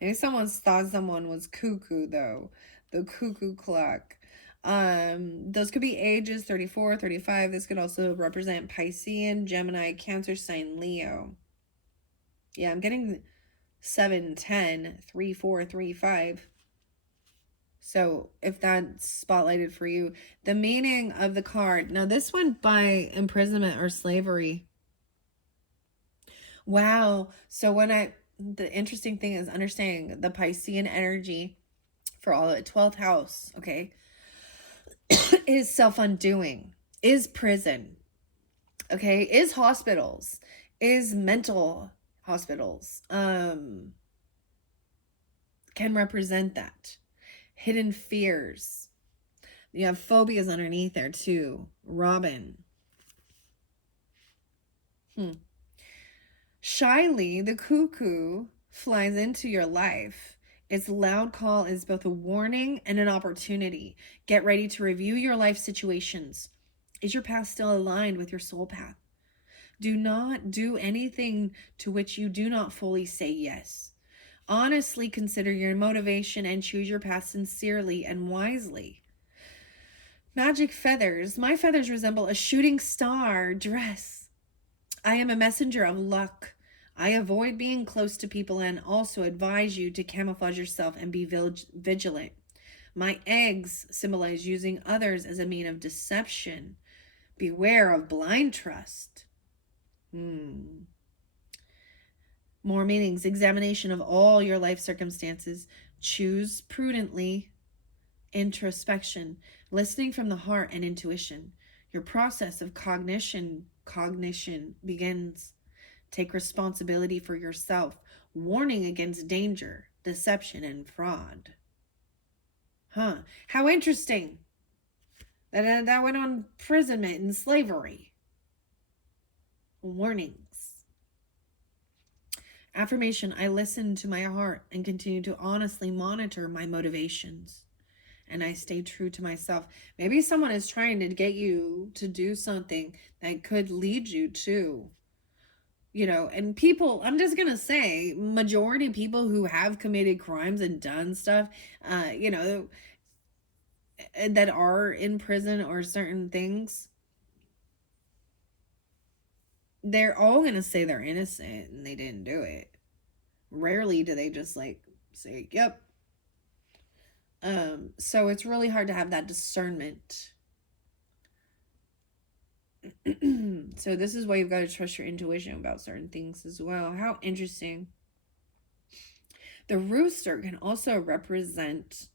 Maybe someone's thought someone was cuckoo, though. The cuckoo clock. Those could be ages, 34, 35. This could also represent Piscean, Gemini, Cancer sign, Leo. Yeah, I'm getting 7, 10, 3, 4, 3, 5. So if that's spotlighted for you, the meaning of the card. Now this went by imprisonment or slavery. Wow. So the interesting thing is understanding the Piscean energy for all of 12th house, okay, is self-undoing, is prison, okay, is hospitals, is mental hospitals, can represent that. Hidden fears. You have phobias underneath there too. Robin. Shyly, the cuckoo flies into your life. Its loud call is both a warning and an opportunity. Get ready to review your life situations. Is your path still aligned with your soul path? Do not do anything to which you do not fully say yes. Honestly consider your motivation and choose your path sincerely and wisely. Magic feathers. My feathers resemble a shooting star dress. I am a messenger of luck. I avoid being close to people and also advise you to camouflage yourself and be vigilant. My eggs symbolize using others as a mean of deception. Beware of blind trust. More meanings. Examination of all your life circumstances. Choose prudently. Introspection. Listening from the heart and intuition. Your process of cognition begins. Take responsibility for yourself. Warning against danger, deception, and fraud. How interesting. That went on imprisonment and slavery. Warnings. Affirmation. I listen to my heart and continue to honestly monitor my motivations. And I stay true to myself. Maybe someone is trying to get you to do something that could lead you to, and people, I'm just gonna say, majority of people who have committed crimes and done stuff, that are in prison or certain things, they're all gonna say they're innocent and they didn't do it. Rarely do they just say, yep. So it's really hard to have that discernment. So this is why you've got to trust your intuition about certain things as well. How interesting. The rooster can also represent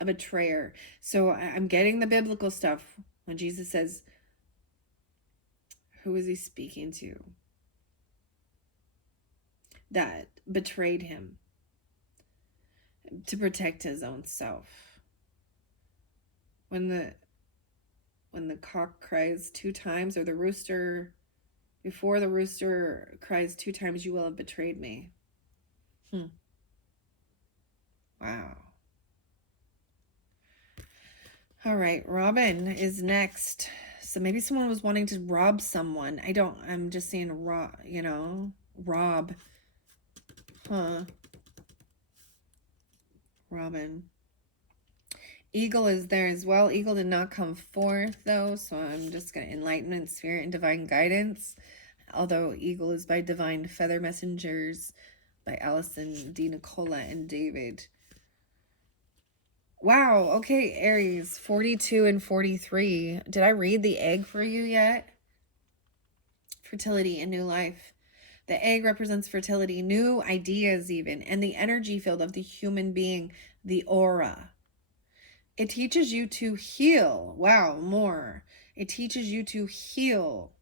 a betrayer. So I'm getting the biblical stuff when Jesus says, who is he speaking to? That betrayed him to protect his own self. When the cock cries 2 times, or the rooster, before the rooster cries 2 times, you will have betrayed me. Wow. All right, Robin is next. So maybe someone was wanting to rob someone. I'm just seeing rob. Robin. Eagle is there as well. Eagle did not come forth though, so I'm just going to enlightenment, spirit, and divine guidance. Although Eagle is by Divine Feather Messengers by Allison D. Nicola and David. Wow, okay, Aries, 42 and 43. Did I read the egg for you yet? Fertility and new life. The egg represents fertility, new ideas even, and the energy field of the human being, the aura. It teaches you to heal. Wow, more. It teaches you to heal.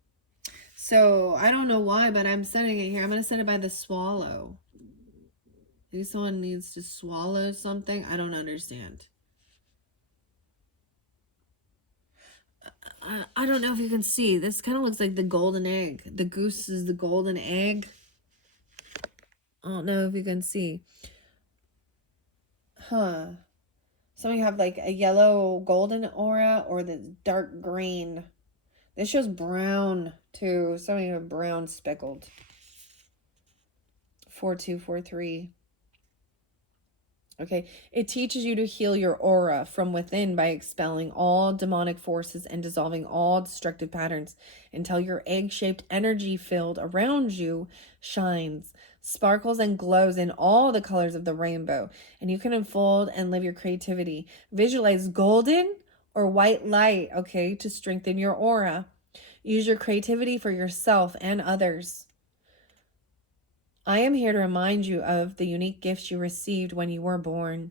So I don't know why, but I'm setting it here. I'm going to set it by the swallow. Maybe someone needs to swallow something. I don't understand. I don't know if you can see. This kind of looks like the golden egg. The goose is the golden egg. I don't know if you can see. Huh. Some of you have like a yellow golden aura or the dark green. This shows brown too. Some of you have brown speckled. 4243. Okay, it teaches you to heal your aura from within by expelling all demonic forces and dissolving all destructive patterns until your egg-shaped energy field around you shines, sparkles, and glows in all the colors of the rainbow, and you can unfold and live your creativity. Visualize golden or white light, okay, to strengthen your aura. Use your creativity for yourself and others. I am here to remind you of the unique gifts you received when you were born.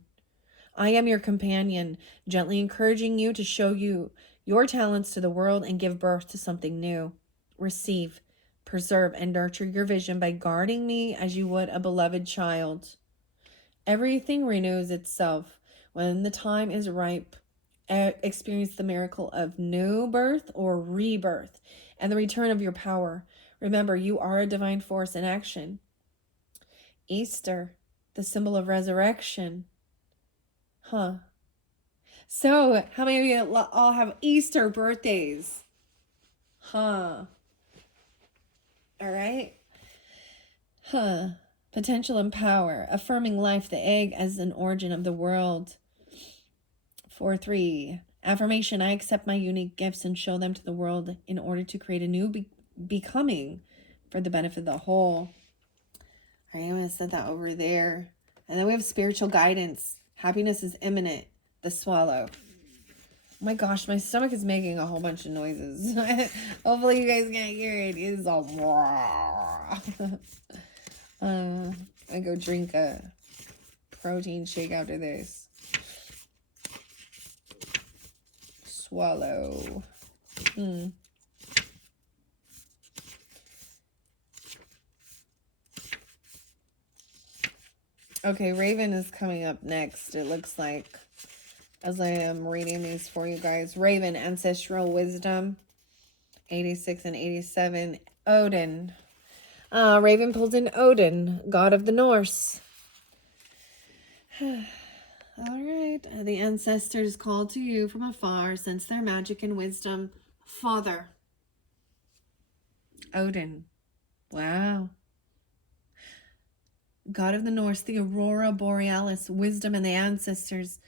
I am your companion, gently encouraging you to show you your talents to the world and give birth to something new. Receive, preserve, and nurture your vision by guarding me as you would a beloved child. Everything renews itself when the time is ripe. Experience the miracle of new birth or rebirth and the return of your power. Remember, you are a divine force in action. Easter, the symbol of resurrection. Huh. So, how many of you all have Easter birthdays? Huh. All right. Huh. Potential and power. Affirming life, the egg as an origin of the world. 4-3. Affirmation. I accept my unique gifts and show them to the world in order to create a new becoming for the benefit of the whole. All right, I'm going to set that over there. And then we have spiritual guidance. Happiness is imminent. The swallow. Oh my gosh, my stomach is making a whole bunch of noises. Hopefully you guys can't hear it. It's all I go drink a protein shake after this. Swallow. Okay, Raven is coming up next, it looks like, as I am reading these for you guys. Raven, ancestral wisdom, 86 and 87. Odin. Raven pulls in Odin, god of the Norse. All right. The ancestors call to you from afar, sense their magic and wisdom. Father. Odin. Wow. God of the Norse, the aurora borealis, wisdom and the ancestors.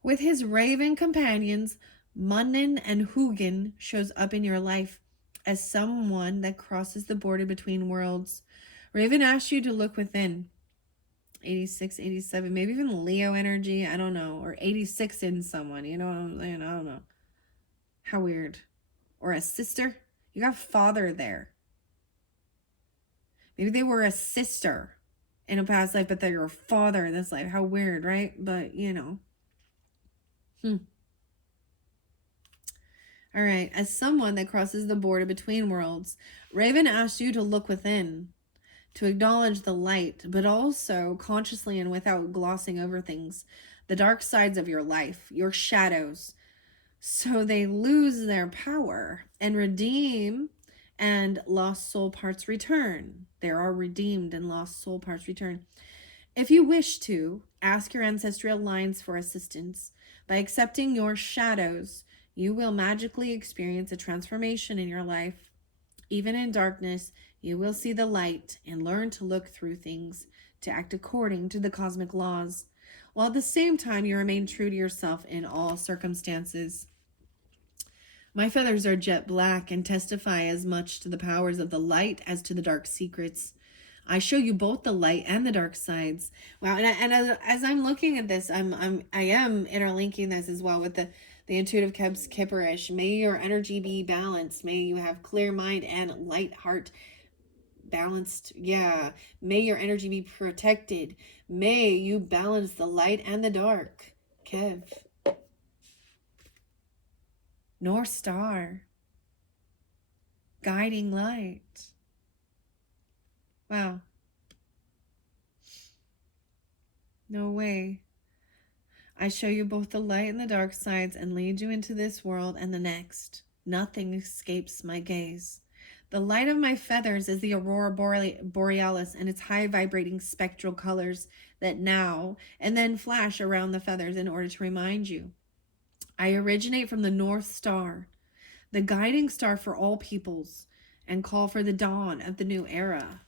With his raven companions, Munnin and Hugin shows up in your life as someone that crosses the border between worlds. Raven asks you to look within. 86, 87, maybe even Leo energy, I don't know. Or 86 in someone, you know what I'm saying? I don't know. How weird. Or a sister. You got father there. Maybe they were a sister in a past life, but they're your father in this life. How weird, right? But, you know. All right. As someone that crosses the border between worlds, Raven asks you to look within, to acknowledge the light, but also consciously and without glossing over things, the dark sides of your life, your shadows, so they lose their power and redeem and lost soul parts return. There are redeemed and lost soul parts return. If you wish to, ask your ancestral lines for assistance. By accepting your shadows, you will magically experience a transformation in your life. Even in darkness, you will see the light and learn to look through things, to act according to the cosmic laws, while at the same time you remain true to yourself in all circumstances. My feathers are jet black and testify as much to the powers of the light as to the dark secrets. I show you both the light and the dark sides. Wow, and as I'm looking at this, I am interlinking this as well with the intuitive Kipperish. May your energy be balanced. May you have clear mind and light heart. Balanced, yeah. May your energy be protected. May you balance the light and the dark. Kev. North Star. Guiding light. Wow. No way. I show you both the light and the dark sides and lead you into this world and the next. Nothing escapes my gaze. The light of my feathers is the aurora borealis and its high vibrating spectral colors that now and then flash around the feathers in order to remind you. I originate from the North Star, the guiding star for all peoples, and call for the dawn of the new era.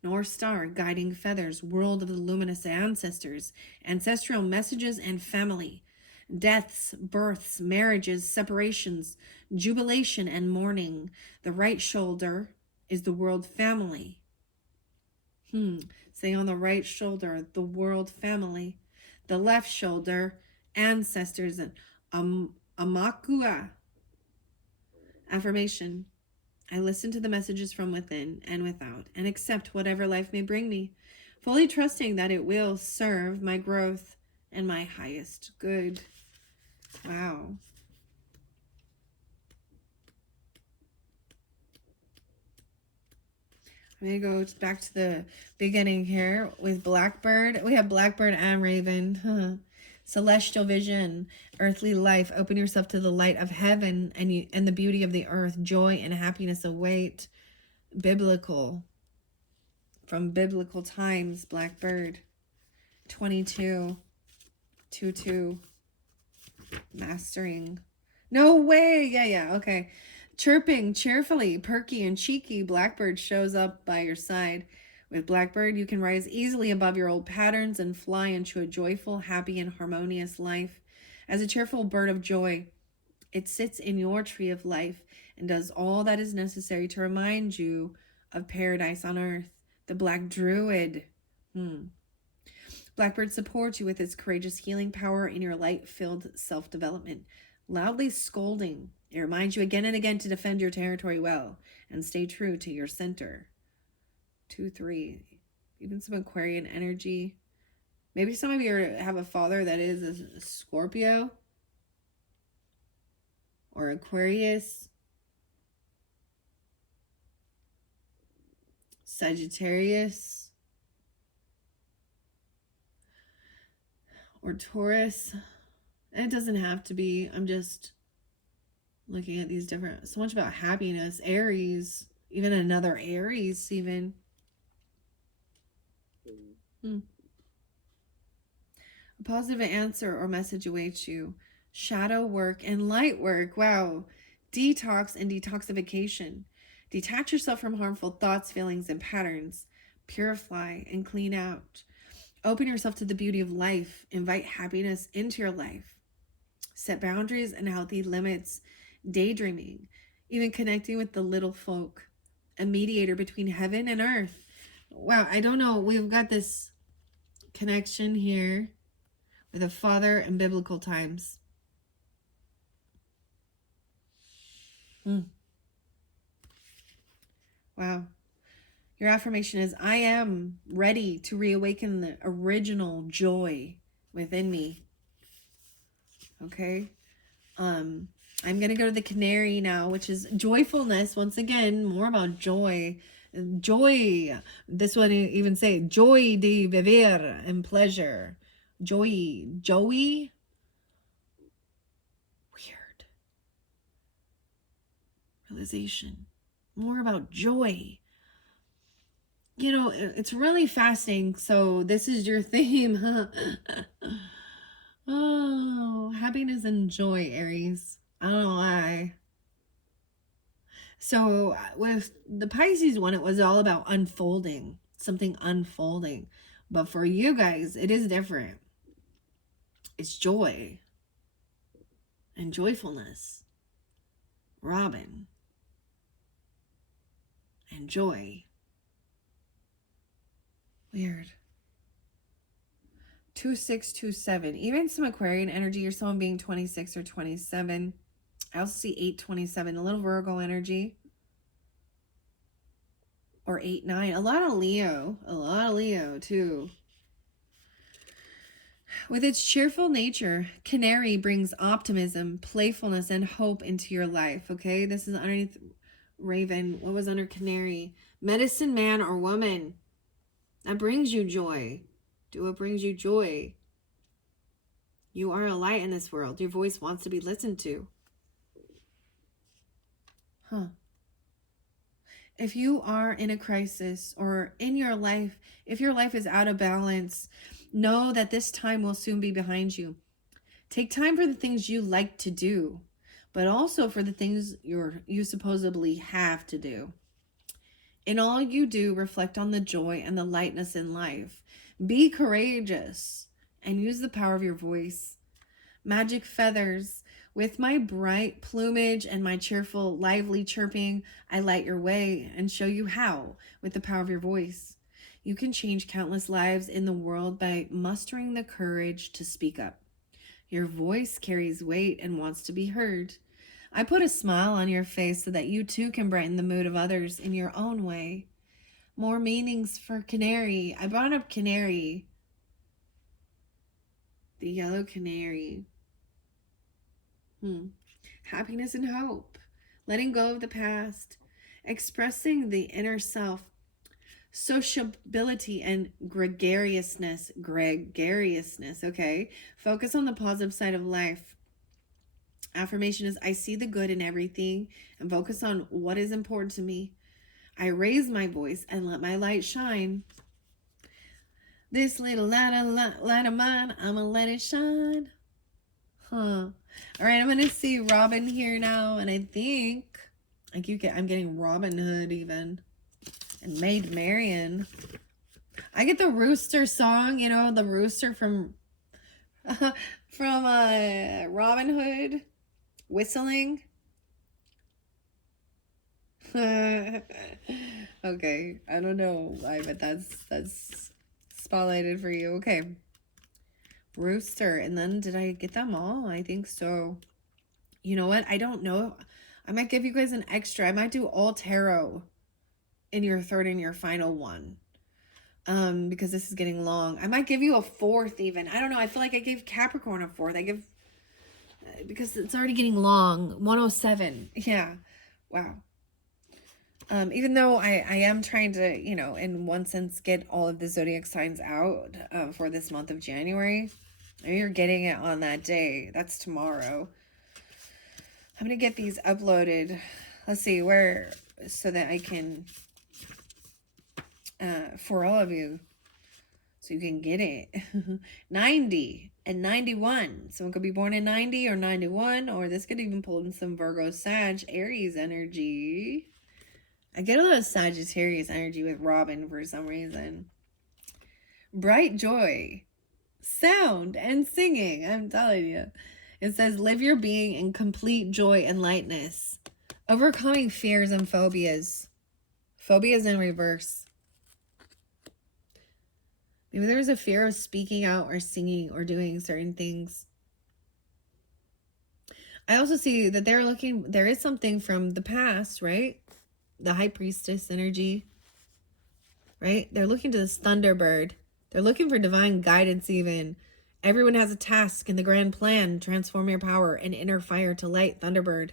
North Star, guiding feathers, world of the luminous ancestors, ancestral messages and family, deaths, births, marriages, separations, jubilation and mourning. The right shoulder is the world family. Say on the right shoulder, the world family. The left shoulder, ancestors and Amakua. Affirmation. I listen to the messages from within and without and accept whatever life may bring me, fully trusting that it will serve my growth and my highest good. Wow. I'm going to go back to the beginning here with Blackbird. We have Blackbird and Raven. Celestial vision, earthly life. Open yourself to the light of heaven and the beauty of the earth. Joy and happiness await. Biblical. From biblical times, Blackbird. 22. 2-2. Mastering. No way. Yeah. Okay. Chirping, cheerfully, perky and cheeky, Blackbird shows up by your side. With Blackbird, you can rise easily above your old patterns and fly into a joyful, happy, and harmonious life. As a cheerful bird of joy, it sits in your tree of life and does all that is necessary to remind you of paradise on earth. The Black Druid. Blackbird supports you with its courageous healing power in your light-filled self-development. Loudly scolding, it reminds you again and again to defend your territory well and stay true to your center. 2-3. Even some Aquarian energy. Maybe some of you have a father that is a Scorpio or Aquarius, Sagittarius, or Taurus. And it doesn't have to be. I'm just looking at these different, so much about happiness. Aries, even another Aries, even. A positive answer or message awaits you. Shadow work and light work. Wow. Detox and detoxification. Detach yourself from harmful thoughts, feelings, and patterns. Purify and clean out. Open yourself to the beauty of life. Invite happiness into your life. Set boundaries and healthy limits. Daydreaming. Even connecting with the little folk. A mediator between heaven and earth. Wow, I don't know. We've got this connection here with a father in biblical times. Wow. Your affirmation is, I am ready to reawaken the original joy within me. Okay. I'm going to go to the Canary now, which is joyfulness. Once again, more about joy. Joy. This one even say, joy de vivir, and pleasure. Joey. Weird. Realization. More about joy. You know, it's really fascinating. So this is your theme, huh? Oh, happiness and joy, Aries. I don't know why. So with the Pisces one, it was all about unfolding, something unfolding. But for you guys, it is different. It's joy and joyfulness. Robin and joy. Weird. 2627. Even some Aquarian energy, or someone being 26 or 27. I also see 827, a little Virgo energy. Or 8-9. A lot of Leo too. With its cheerful nature, Canary brings optimism, playfulness, and hope into your life. Okay, this is underneath Raven. What was under Canary? Medicine man or woman. That brings you joy. Do what brings you joy. You are a light in this world. Your voice wants to be listened to. Huh. If you are in a crisis or in your life, if your life is out of balance, know that this time will soon be behind you. Take time for the things you like to do, but also for the things you supposedly have to do. In all you do, reflect on the joy and the lightness in life. Be courageous and use the power of your voice. Magic feathers. With my bright plumage and my cheerful, lively chirping, I light your way and show you how with the power of your voice. You can change countless lives in the world by mustering the courage to speak up. Your voice carries weight and wants to be heard. I put a smile on your face so that you too can brighten the mood of others in your own way. More meanings for canary. I brought up canary. The yellow canary. Happiness and hope. Letting go of the past. Expressing the inner self. Sociability and gregariousness. Gregariousness, okay? Focus on the positive side of life. Affirmation is I see the good in everything and focus on what is important to me. I raise my voice and let my light shine. This little light of mine, I'ma let it shine. All right, I'm gonna see Robin here now, and I think I'm getting Robin Hood even, and Maid Marian. I get the rooster song, you know, the rooster from Robin Hood whistling. Okay, I don't know why, but that's spotlighted for you. Okay, rooster, and then did I get them all? I think so. You know what? I don't know. I might give you guys an extra. I might do all tarot in your third and your final one. Because this is getting long. I might give you a fourth even. I don't know. I feel like I gave Capricorn a fourth. I give because it's already getting long. 107. Yeah. Wow. Even though I am trying to, you know, in one sense, get all of the zodiac signs out for this month of January. You're getting it on that day. That's tomorrow. I'm going to get these uploaded. Let's see where, so that I can, for all of you, so you can get it. 90 and 91. Someone could be born in 90 or 91, or this could even pull in some Virgo, Sag, Aries energy. I get a lot of Sagittarius energy with Robin for some reason. Bright joy, sound, and singing. I'm telling you. It says, live your being in complete joy and lightness. Overcoming fears and phobias. Phobias in reverse. Maybe there's a fear of speaking out or singing or doing certain things. I also see that there is something from the past, right? The high priestess energy, right? They're looking to this thunderbird. They're looking for divine guidance even. Everyone has a task in the grand plan. Transform your power and inner fire to light, thunderbird.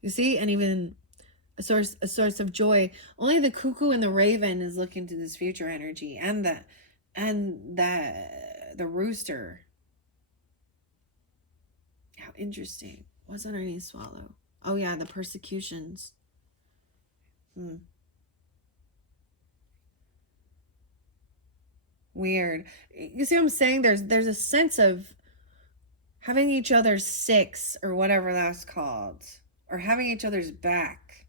You see? And even a source of joy. Only the cuckoo and the raven is looking to this future energy, and the rooster. How interesting. What's underneath swallow? Oh yeah, the persecutions. Weird. You see what I'm saying? There's a sense of having each other's six or whatever that's called, or having each other's back.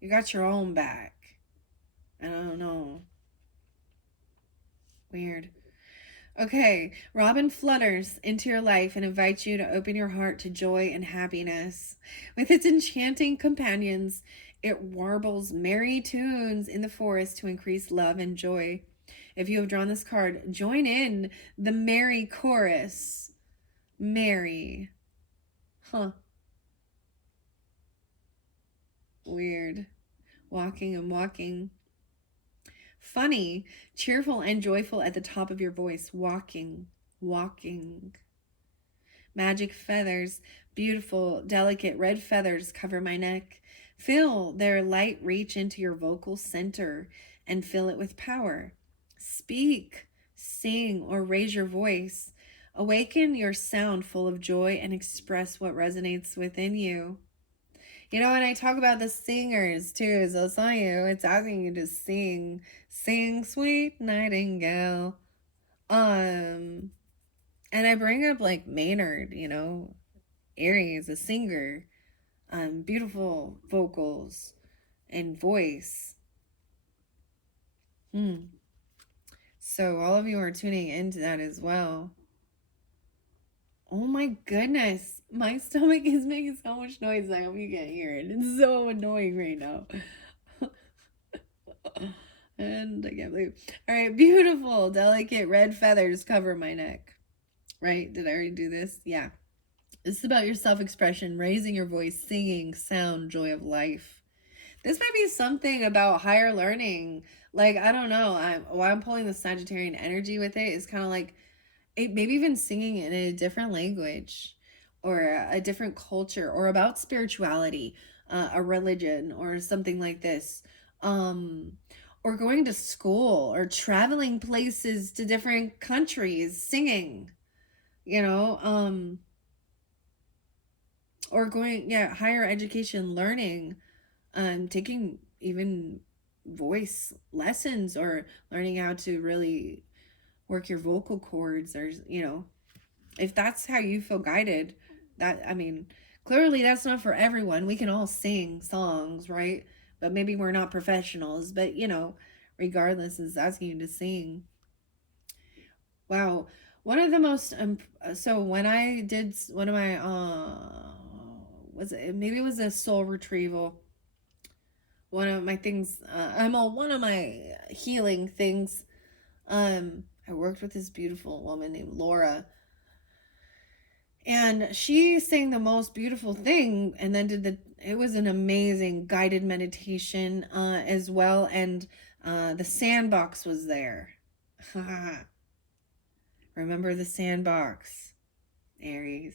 You got your own back. I don't know. Weird. Okay, Robin flutters into your life and invites you to open your heart to joy and happiness. With its enchanting companions, it warbles merry tunes in the forest to increase love and joy. If you have drawn this card, join in the merry chorus. Merry. Huh. Weird. Walking and walking. funny, cheerful, and joyful at the top of your voice. Walking, walking. Magic feathers, beautiful, delicate red feathers cover my neck. Feel their light reach into your vocal center and fill it with power. Speak, sing, or raise your voice. Awaken your sound full of joy and express what resonates within you. You know, and I talk about the singers too, so some of you, it's asking you to sing, sing, sweet nightingale. Um, and I bring up like Maynard, you know, Aries, a singer, beautiful vocals and voice. So all of you are tuning into that as well. Oh my goodness, my stomach is making so much noise. I hope you can't hear it. It's so annoying right now. And I can't believe. All right, beautiful, delicate red feathers cover my neck. Right? Did I already do this? Yeah. This is about your self expression, raising your voice, singing, sound, joy of life. This might be something about higher learning. Like, I don't know. Why I'm pulling the Sagittarian energy with it is kind of like maybe even singing in a different language or a different culture or about spirituality, a religion or something like this. Or going to school or traveling places to different countries, singing, you know, or going, yeah, higher education, learning, taking even voice lessons or learning how to really work your vocal cords, or you know, if that's how you feel guided. That, I mean, clearly that's not for everyone. We can all sing songs, right? But maybe we're not professionals. But you know, regardless, is asking you to sing. Wow. One of the most so when I did one of my was it, maybe it was a soul retrieval, one of my things, I'm all one of my healing things. I worked with this beautiful woman named Laura, and she sang the most beautiful thing, and then did the it was an amazing guided meditation as well, and the sandbox was there. Remember the sandbox, Aries.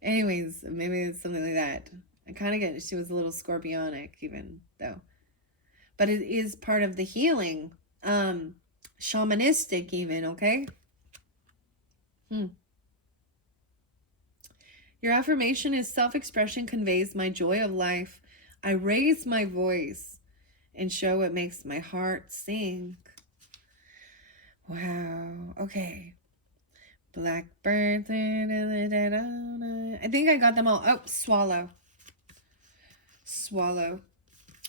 Anyways, maybe it's something like that. I kind of get she was a little scorpionic, even though, but it is part of the healing, um, shamanistic, even. Okay. Your affirmation is self-expression conveys my joy of life. I raise my voice and show what makes my heart sing. Wow. Okay. Blackbird. I think I got them all. Oh, swallow. Swallow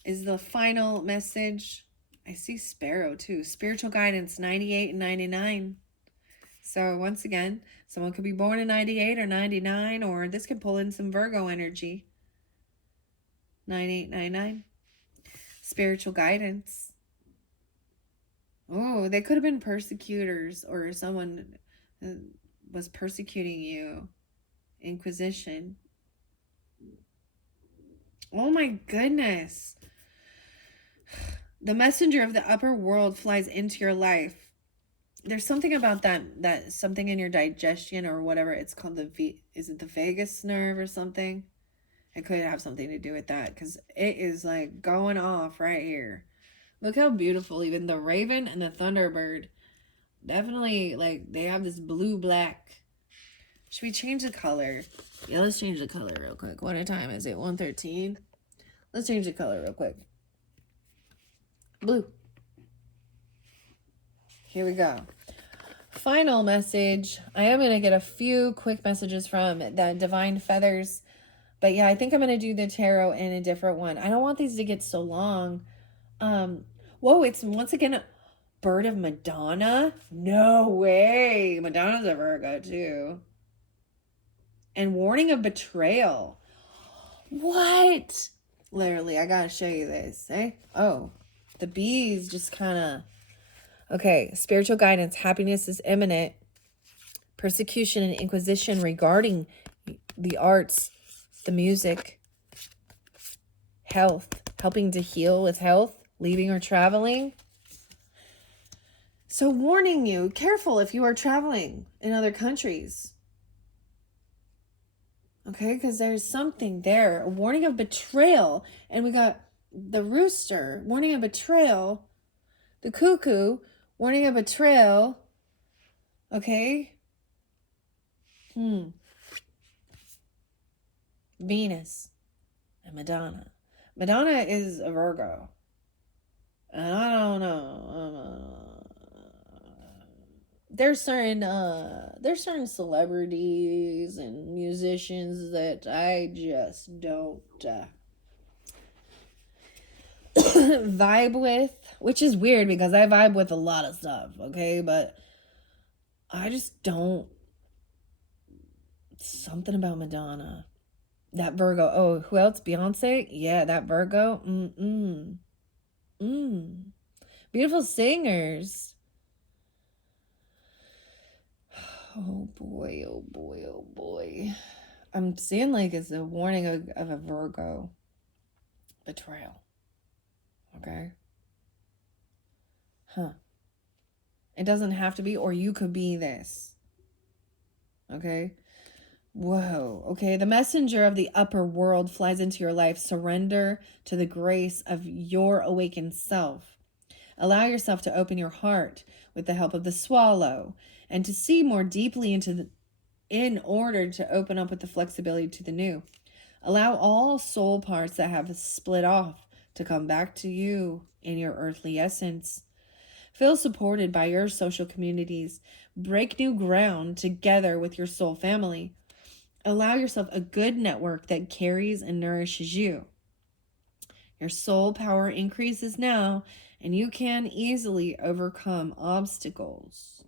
is the final message. I see sparrow too. Spiritual guidance 98 and 99. So once again, someone could be born in 98 or 99, or this could pull in some Virgo energy. 9899. Spiritual guidance. Oh, they could have been persecutors, or someone was persecuting you. Inquisition. Oh my goodness. The messenger of the upper world flies into your life. There's something about that something in your digestion or whatever it's called, is it the vagus nerve or something? It could have something to do with that, because it is like going off right here. Look how beautiful even the raven and the thunderbird, definitely, like, they have this blue black. Should we change the color? Yeah, let's change the color real quick. What time is it? 1:13. Let's change the color real quick. Blue. Here we go. Final message. I am going to get a few quick messages from the Divine Feathers. But yeah, I think I'm going to do the tarot in a different one. I don't want these to get so long. Whoa, it's once again a bird of Madonna. No way. Madonna's a Virgo too. And warning of betrayal. What? Literally, I gotta show you this. Eh? Oh, the bees just kind of. Okay, spiritual guidance. Happiness is imminent. Persecution and inquisition regarding the arts, the music. health, helping to heal with health, leaving or traveling. So warning you, careful if you are traveling in other countries. Okay, because there's something there. A warning of betrayal. And we got the rooster, warning of betrayal. The cuckoo, warning of betrayal. Okay. Venus and Madonna. Madonna is a Virgo. And I don't know. There's certain celebrities and musicians that I just don't vibe with, which is weird because I vibe with a lot of stuff, okay? But I just don't. Something about Madonna. That Virgo. Oh, who else? Beyonce? Yeah, that Virgo. Beautiful singers. Oh boy, oh boy, oh boy. I'm seeing like it's a warning of a Virgo betrayal. Okay? Huh. It doesn't have to be, or you could be this. Okay? Whoa. Okay. The messenger of the upper world flies into your life. Surrender to the grace of your awakened self. Allow yourself to open your heart with the help of the swallow and to see more deeply in order to open up with the flexibility to the new. Allow all soul parts that have split off to come back to you in your earthly essence. Feel supported by your social communities. Break new ground together with your soul family. Allow yourself a good network that carries and nourishes you. Your soul power increases now, and you can easily overcome obstacles.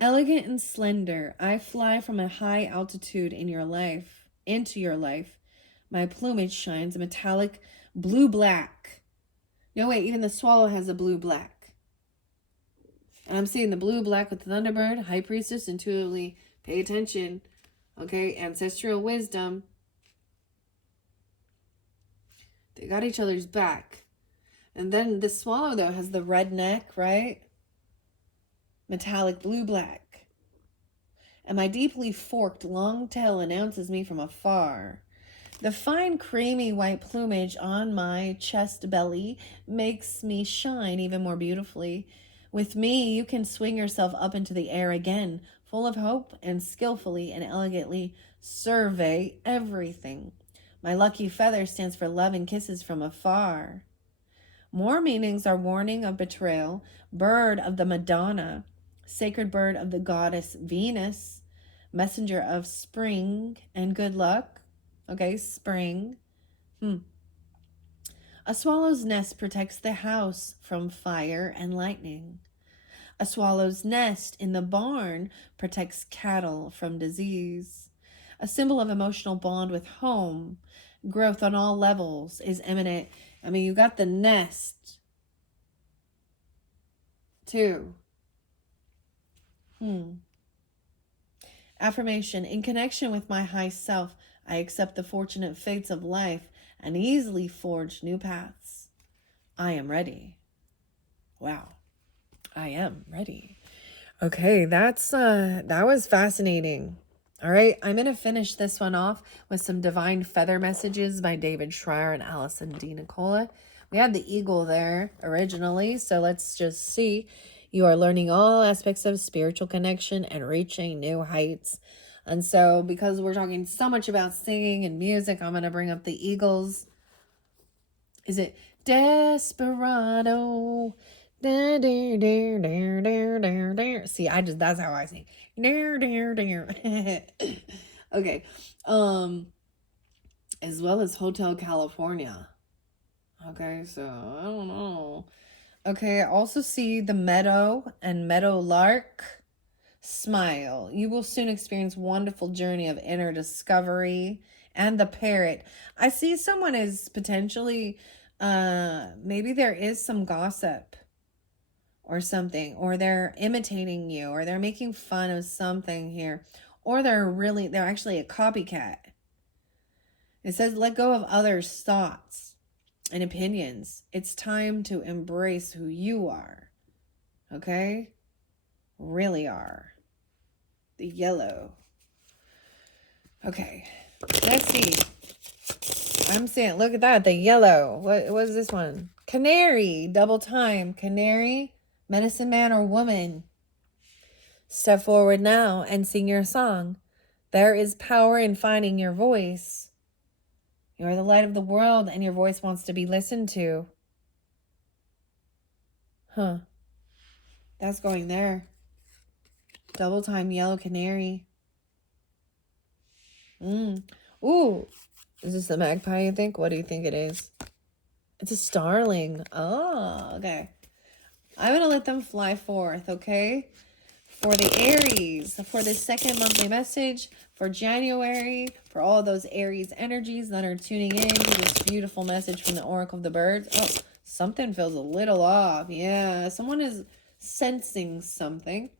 Elegant and slender, I fly from a high altitude in your life, into your life. My plumage shines a metallic blue-black. No, wait, even the swallow has a blue-black. And I'm seeing the blue-black with the Thunderbird, High Priestess, intuitively pay attention. Okay, ancestral wisdom. They got each other's back. And then the swallow, though, has the red neck, right? Metallic blue-black. And my deeply forked long tail announces me from afar. The fine, creamy white plumage on my chest belly makes me shine even more beautifully. With me, you can swing yourself up into the air again, full of hope, and skillfully and elegantly survey everything. My lucky feather stands for love and kisses from afar. More meanings are warning of betrayal, bird of the Madonna, sacred bird of the goddess Venus, messenger of spring and good luck. Okay, spring. A swallow's nest protects the house from fire and lightning. A swallow's nest in the barn protects cattle from disease. A symbol of emotional bond with home. Growth on all levels is imminent. I mean, you got the nest, too. Affirmation. In connection with my high self, I accept the fortunate fates of life and easily forge new paths. I am ready. Wow. I am ready. Okay, that was fascinating. All right, I'm going to finish this one off with some divine feather messages by David Schreier and Allison D. Nicola. We had the eagle there originally, so let's just see. You are learning all aspects of spiritual connection and reaching new heights. And so, because we're talking so much about singing and music, I'm going to bring up the eagles. Is it Desperado? See, that's how I sing. Okay. As well as Hotel California. Okay, so I don't know. Okay, I also see the meadow and meadow lark. Smile. You will soon experience wonderful journey of inner discovery. And the parrot. I see someone is potentially maybe there is some gossip or something, or they're imitating you, or they're making fun of something here, or they're actually a copycat. It says let go of others' thoughts. and opinions. It's time to embrace who you are. Okay? Really are. The yellow. Okay. Let's see. I'm saying, look at that. The yellow. What is this one? Canary. Double time. Canary. Medicine man or woman. Step forward now and sing your song. There is power in finding your voice. You are the light of the world and your voice wants to be listened to. Huh. That's going there. Double time yellow canary. Ooh. Is this a magpie, you think? What do you think it is? It's a starling. Oh, okay. I'm going to let them fly forth, okay? For the Aries, for the second monthly message, for January, for all those Aries energies that are tuning in to this beautiful message from the Oracle of the Birds. Oh, something feels a little off. Yeah, someone is sensing something.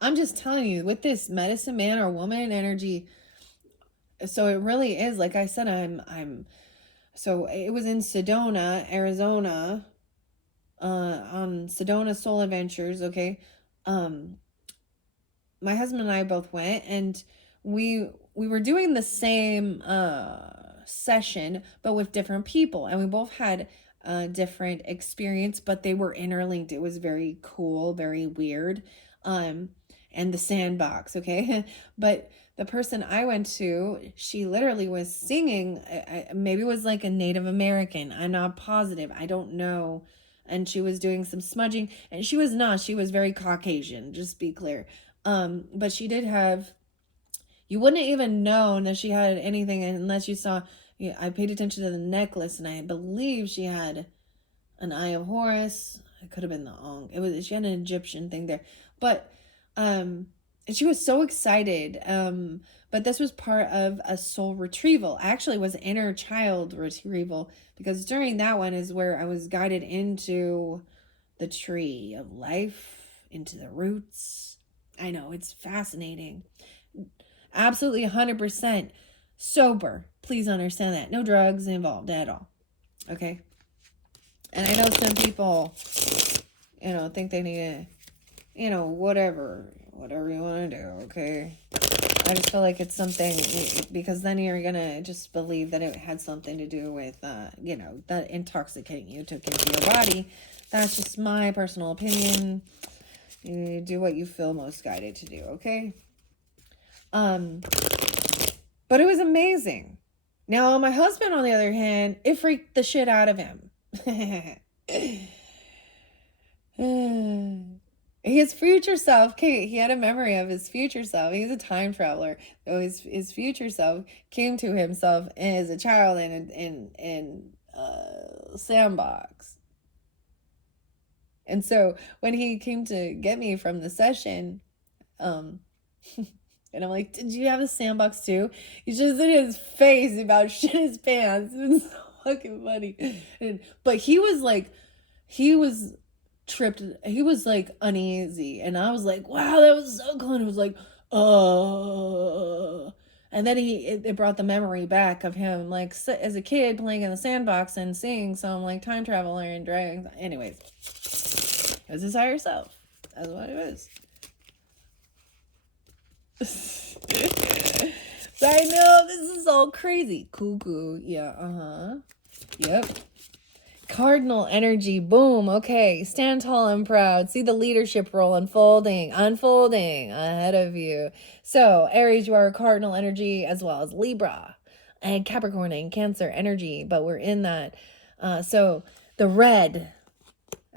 I'm just telling you, with this medicine man or woman energy, so it really is, like I said, so it was in Sedona, Arizona, on Sedona Soul Adventures, okay? My husband and I both went, and we were doing the same session but with different people, and we both had a different experience, but they were interlinked. It was very cool, very weird. And the sandbox, okay? But the person I went to, she literally was singing, maybe it was like a Native American, I'm not positive, I don't know. And she was doing some smudging, and she was very Caucasian, just be clear. But she did have, you wouldn't even know that she had anything unless you saw, I paid attention to the necklace, and I believe she had an Eye of Horus. It could have been the Ong. She had an Egyptian thing there. But and she was so excited. But this was part of a soul retrieval. Actually, was inner child retrieval, because during that one is where I was guided into the tree of life, into the roots. I know, it's fascinating. Absolutely 100% sober. Please understand that. No drugs involved at all. Okay? And I know some people, think they need to, whatever you want to do, okay? I just feel like it's something, because then you're going to just believe that it had something to do with, that intoxicating you took into your body. That's just my personal opinion. You do what you feel most guided to do, okay? But it was amazing. Now, my husband, on the other hand, it freaked the shit out of him. His future self, he had a memory of his future self. He's a time traveler. So his future self came to himself as a child in sandbox. And so when he came to get me from the session, and I'm like, did you have a sandbox too? He's just in his face about shit his pants. It's so fucking funny. But he was tripped. He was like uneasy. And I was like, wow, that was so cool. And it was like, and then it brought the memory back of him, like, as a kid playing in the sandbox and seeing some, like, time traveler and dragons. Anyways, it was his higher self. That's what it was. So I know this is all crazy. Cuckoo. Yeah, Yep. Cardinal energy. Boom. Okay. Stand tall and proud. See the leadership role unfolding ahead of you. So, Aries, you are cardinal energy, as well as Libra and Capricorn and Cancer energy. But we're in that. So, the red.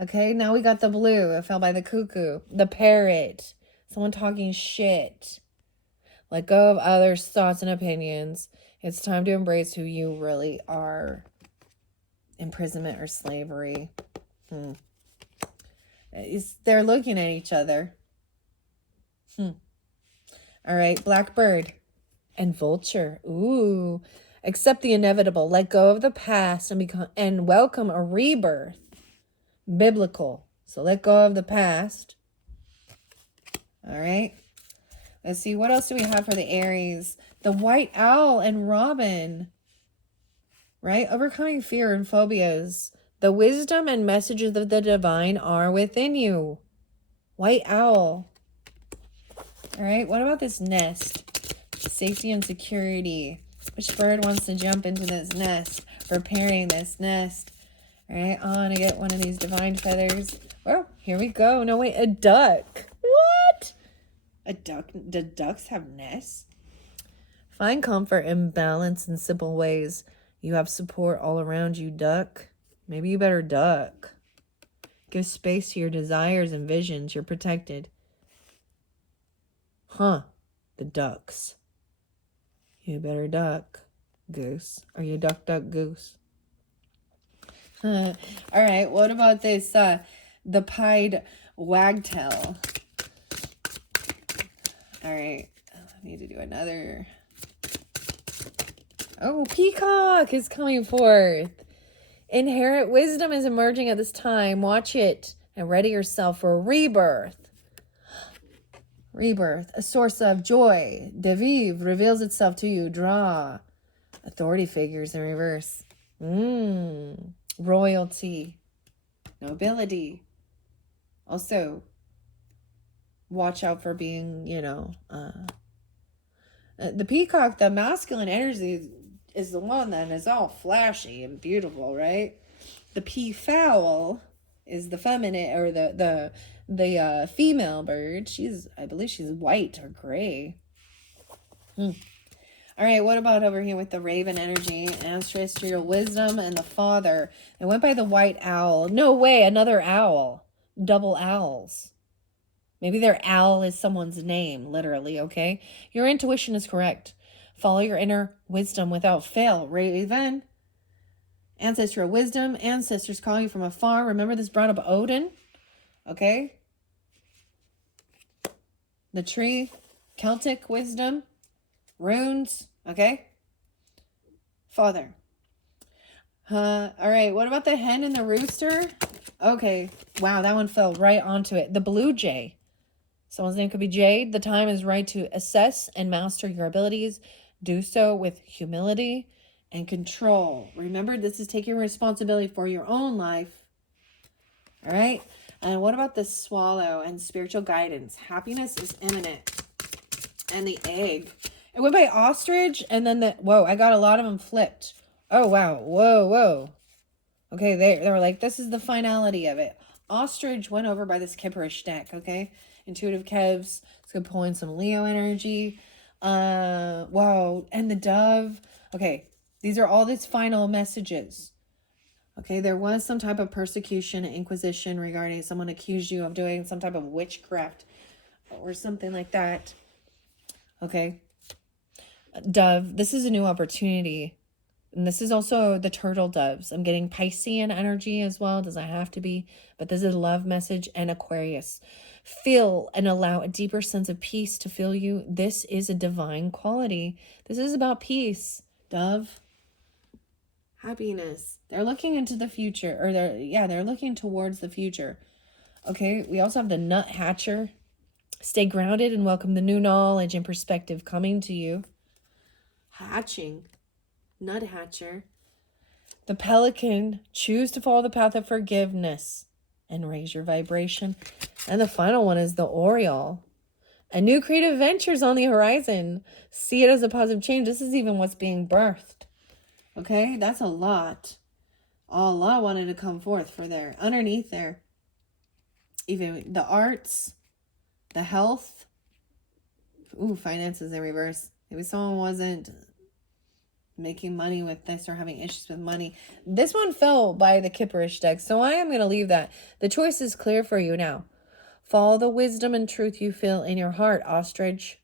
Okay. Now we got the blue. It fell by the cuckoo. The parrot. Someone talking shit. Let go of others' thoughts and opinions. It's time to embrace who you really are. Imprisonment or slavery. They're looking at each other. All right, blackbird and vulture. Ooh. Accept the inevitable. Let go of the past and welcome a rebirth. Biblical. So let go of the past. All right. Let's see, what else do we have for the Aries? The white owl and robin. right? Overcoming fear and phobias. The wisdom and messages of the divine are within you. White owl. All right, what about this nest? Safety and security. Which bird wants to jump into this nest? Preparing this nest. All right, I want to get one of these divine feathers. Oh, here we go. No, wait, a duck. What? A duck? Do ducks have nests? Find comfort and balance in simple ways. You have support all around you, duck. Maybe you better duck. Give space to your desires and visions. You're protected. Huh. The ducks. You better duck, goose. Are you duck, duck, goose? All right, what about this? The pied wagtail. All right, I need to do another. Oh, peacock is coming forth. Inherent wisdom is emerging at this time. Watch it and ready yourself for rebirth. Rebirth, a source of joy. De vive reveals itself to you. Draw. Authority figures in reverse. Royalty. Nobility. Also, watch out for being, the peacock, the masculine energy is the one that is all flashy and beautiful, right? The peafowl is the feminine, or the female bird. I believe she's white or gray. All right, what about over here with the raven energy? Ancestral wisdom and the father. It went by the white owl. No way, another owl. Double owls. Maybe their owl is someone's name, literally, okay? Your intuition is correct. Follow your inner wisdom without fail. Raven. Ancestral wisdom. Ancestors calling you from afar. Remember this brought up Odin, okay? The tree. Celtic wisdom. Runes, okay? Father. All right, what about the hen and the rooster? Okay, wow, that one fell right onto it. The blue jay. Someone's name could be Jade. The time is right to assess and master your abilities. Do so with humility and control. Remember, this is taking responsibility for your own life. All right? And what about the swallow and spiritual guidance? Happiness is imminent. And the egg. It went by ostrich, and then whoa, I got a lot of them flipped. Oh, wow. Whoa. Okay, they were like, this is the finality of it. Ostrich went over by this Kipperish deck, okay? Intuitive Kevs. It's going to pull in some Leo energy. Wow. And the dove. Okay, these are all these final messages. Okay, there was some type of persecution, inquisition regarding someone accused you of doing some type of witchcraft or something like that. Okay. Dove, this is a new opportunity. And this is also the turtle doves. I'm getting Piscean energy as well. Doesn't have to be. But this is a love message and Aquarius. Feel and allow a deeper sense of peace to fill you. This is a divine quality. This is about peace. Dove. Happiness. They're looking into the future. Or they're looking towards the future. Okay. We also have the nut hatcher. Stay grounded and welcome the new knowledge and perspective coming to you. Hatching. Nuthatcher. The pelican. Choose to follow the path of forgiveness and raise your vibration. And the final one is the Oriole. A new creative ventures on the horizon. See it as a positive change. This is even what's being birthed. Okay, that's a lot. A lot wanted to come forth for there. Underneath there. Even the arts. The health. Ooh, finances in reverse. Maybe someone wasn't making money with this or having issues with money. This one fell by the Kipperish deck, so I am going to leave that. The choice is clear for you now. Follow the wisdom and truth you feel in your heart, ostrich.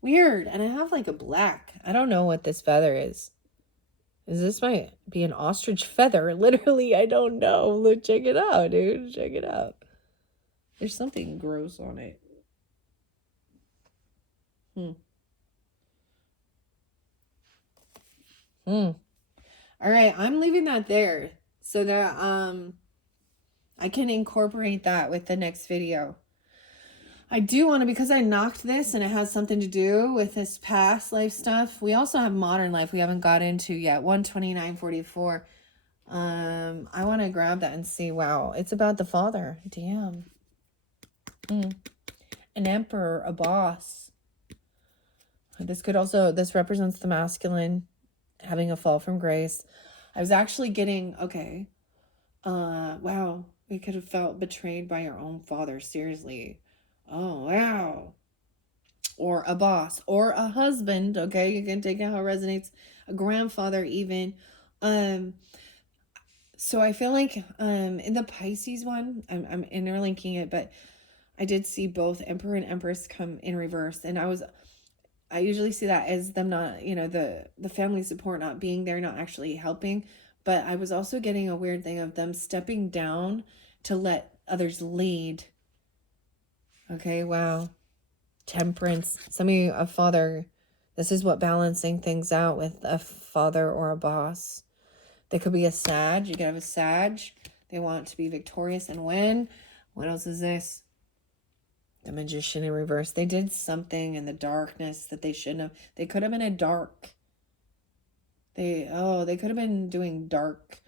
Weird. And I have like a black. I don't know what this feather is. This might be an ostrich feather. Literally, I don't know. Look, check it out, dude. Check it out. There's something gross on it. All right, I'm leaving that there so that I can incorporate that with the next video. I do want to, because I knocked this and it has something to do with this past life stuff. We also have modern life we haven't got into yet. 12944. I want to grab that and see. Wow, it's about the father. Damn. An emperor, a boss. This represents the masculine having a fall from grace. I was actually getting, okay. Wow. We could have felt betrayed by your own father. Seriously. Oh, wow. Or a boss or a husband. Okay. You can take it how it resonates. A grandfather, even. So I feel like, in the Pisces one, I'm interlinking it, but I did see both Emperor and Empress come in reverse. And I usually see that as them not, the family support not being there, not actually helping. But I was also getting a weird thing of them stepping down to let others lead. Okay, wow. Temperance. Some of you, a father, this is what balancing things out with a father or a boss. They could be a Sag. You could have a Sag. They want to be victorious and win. What else is this? The Magician in reverse. They did something in the darkness that they shouldn't have. They could have been a dark. They could have been doing dark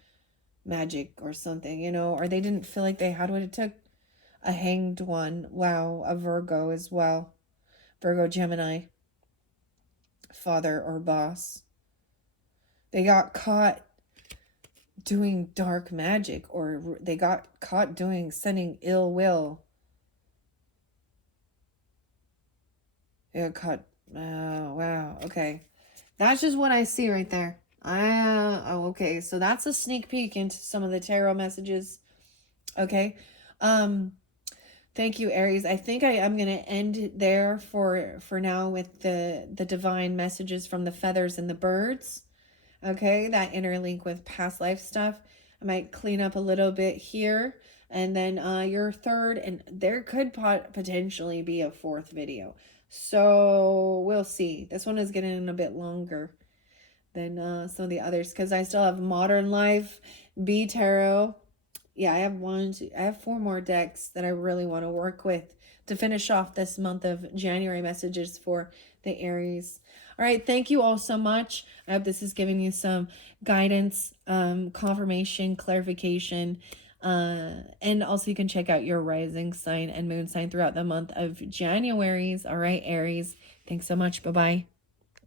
magic or something, or they didn't feel like they had what it took. A Hanged One. Wow, a Virgo as well. Virgo, Gemini. Father or boss. They got caught doing dark magic, or they got caught sending ill will. They got caught. Oh, wow. Okay. That's just what I see right there. Okay. So that's a sneak peek into some of the tarot messages. Okay. Thank you, Aries. I think I am going to end there for now with the divine messages from the feathers and the birds. Okay, that interlink with past life stuff. I might clean up a little bit here, and then your third, and there could potentially be a fourth video. So we'll see. This one is getting a bit longer than some of the others, because I still have Modern Life, B Tarot. Yeah, I have 4 more decks that I really want to work with to finish off this month of January messages for the Aries. All right, thank you all so much. I hope this is giving you some guidance, confirmation, clarification, and also you can check out your rising sign and moon sign throughout the month of January's. All right, Aries. Thanks so much. Bye-bye.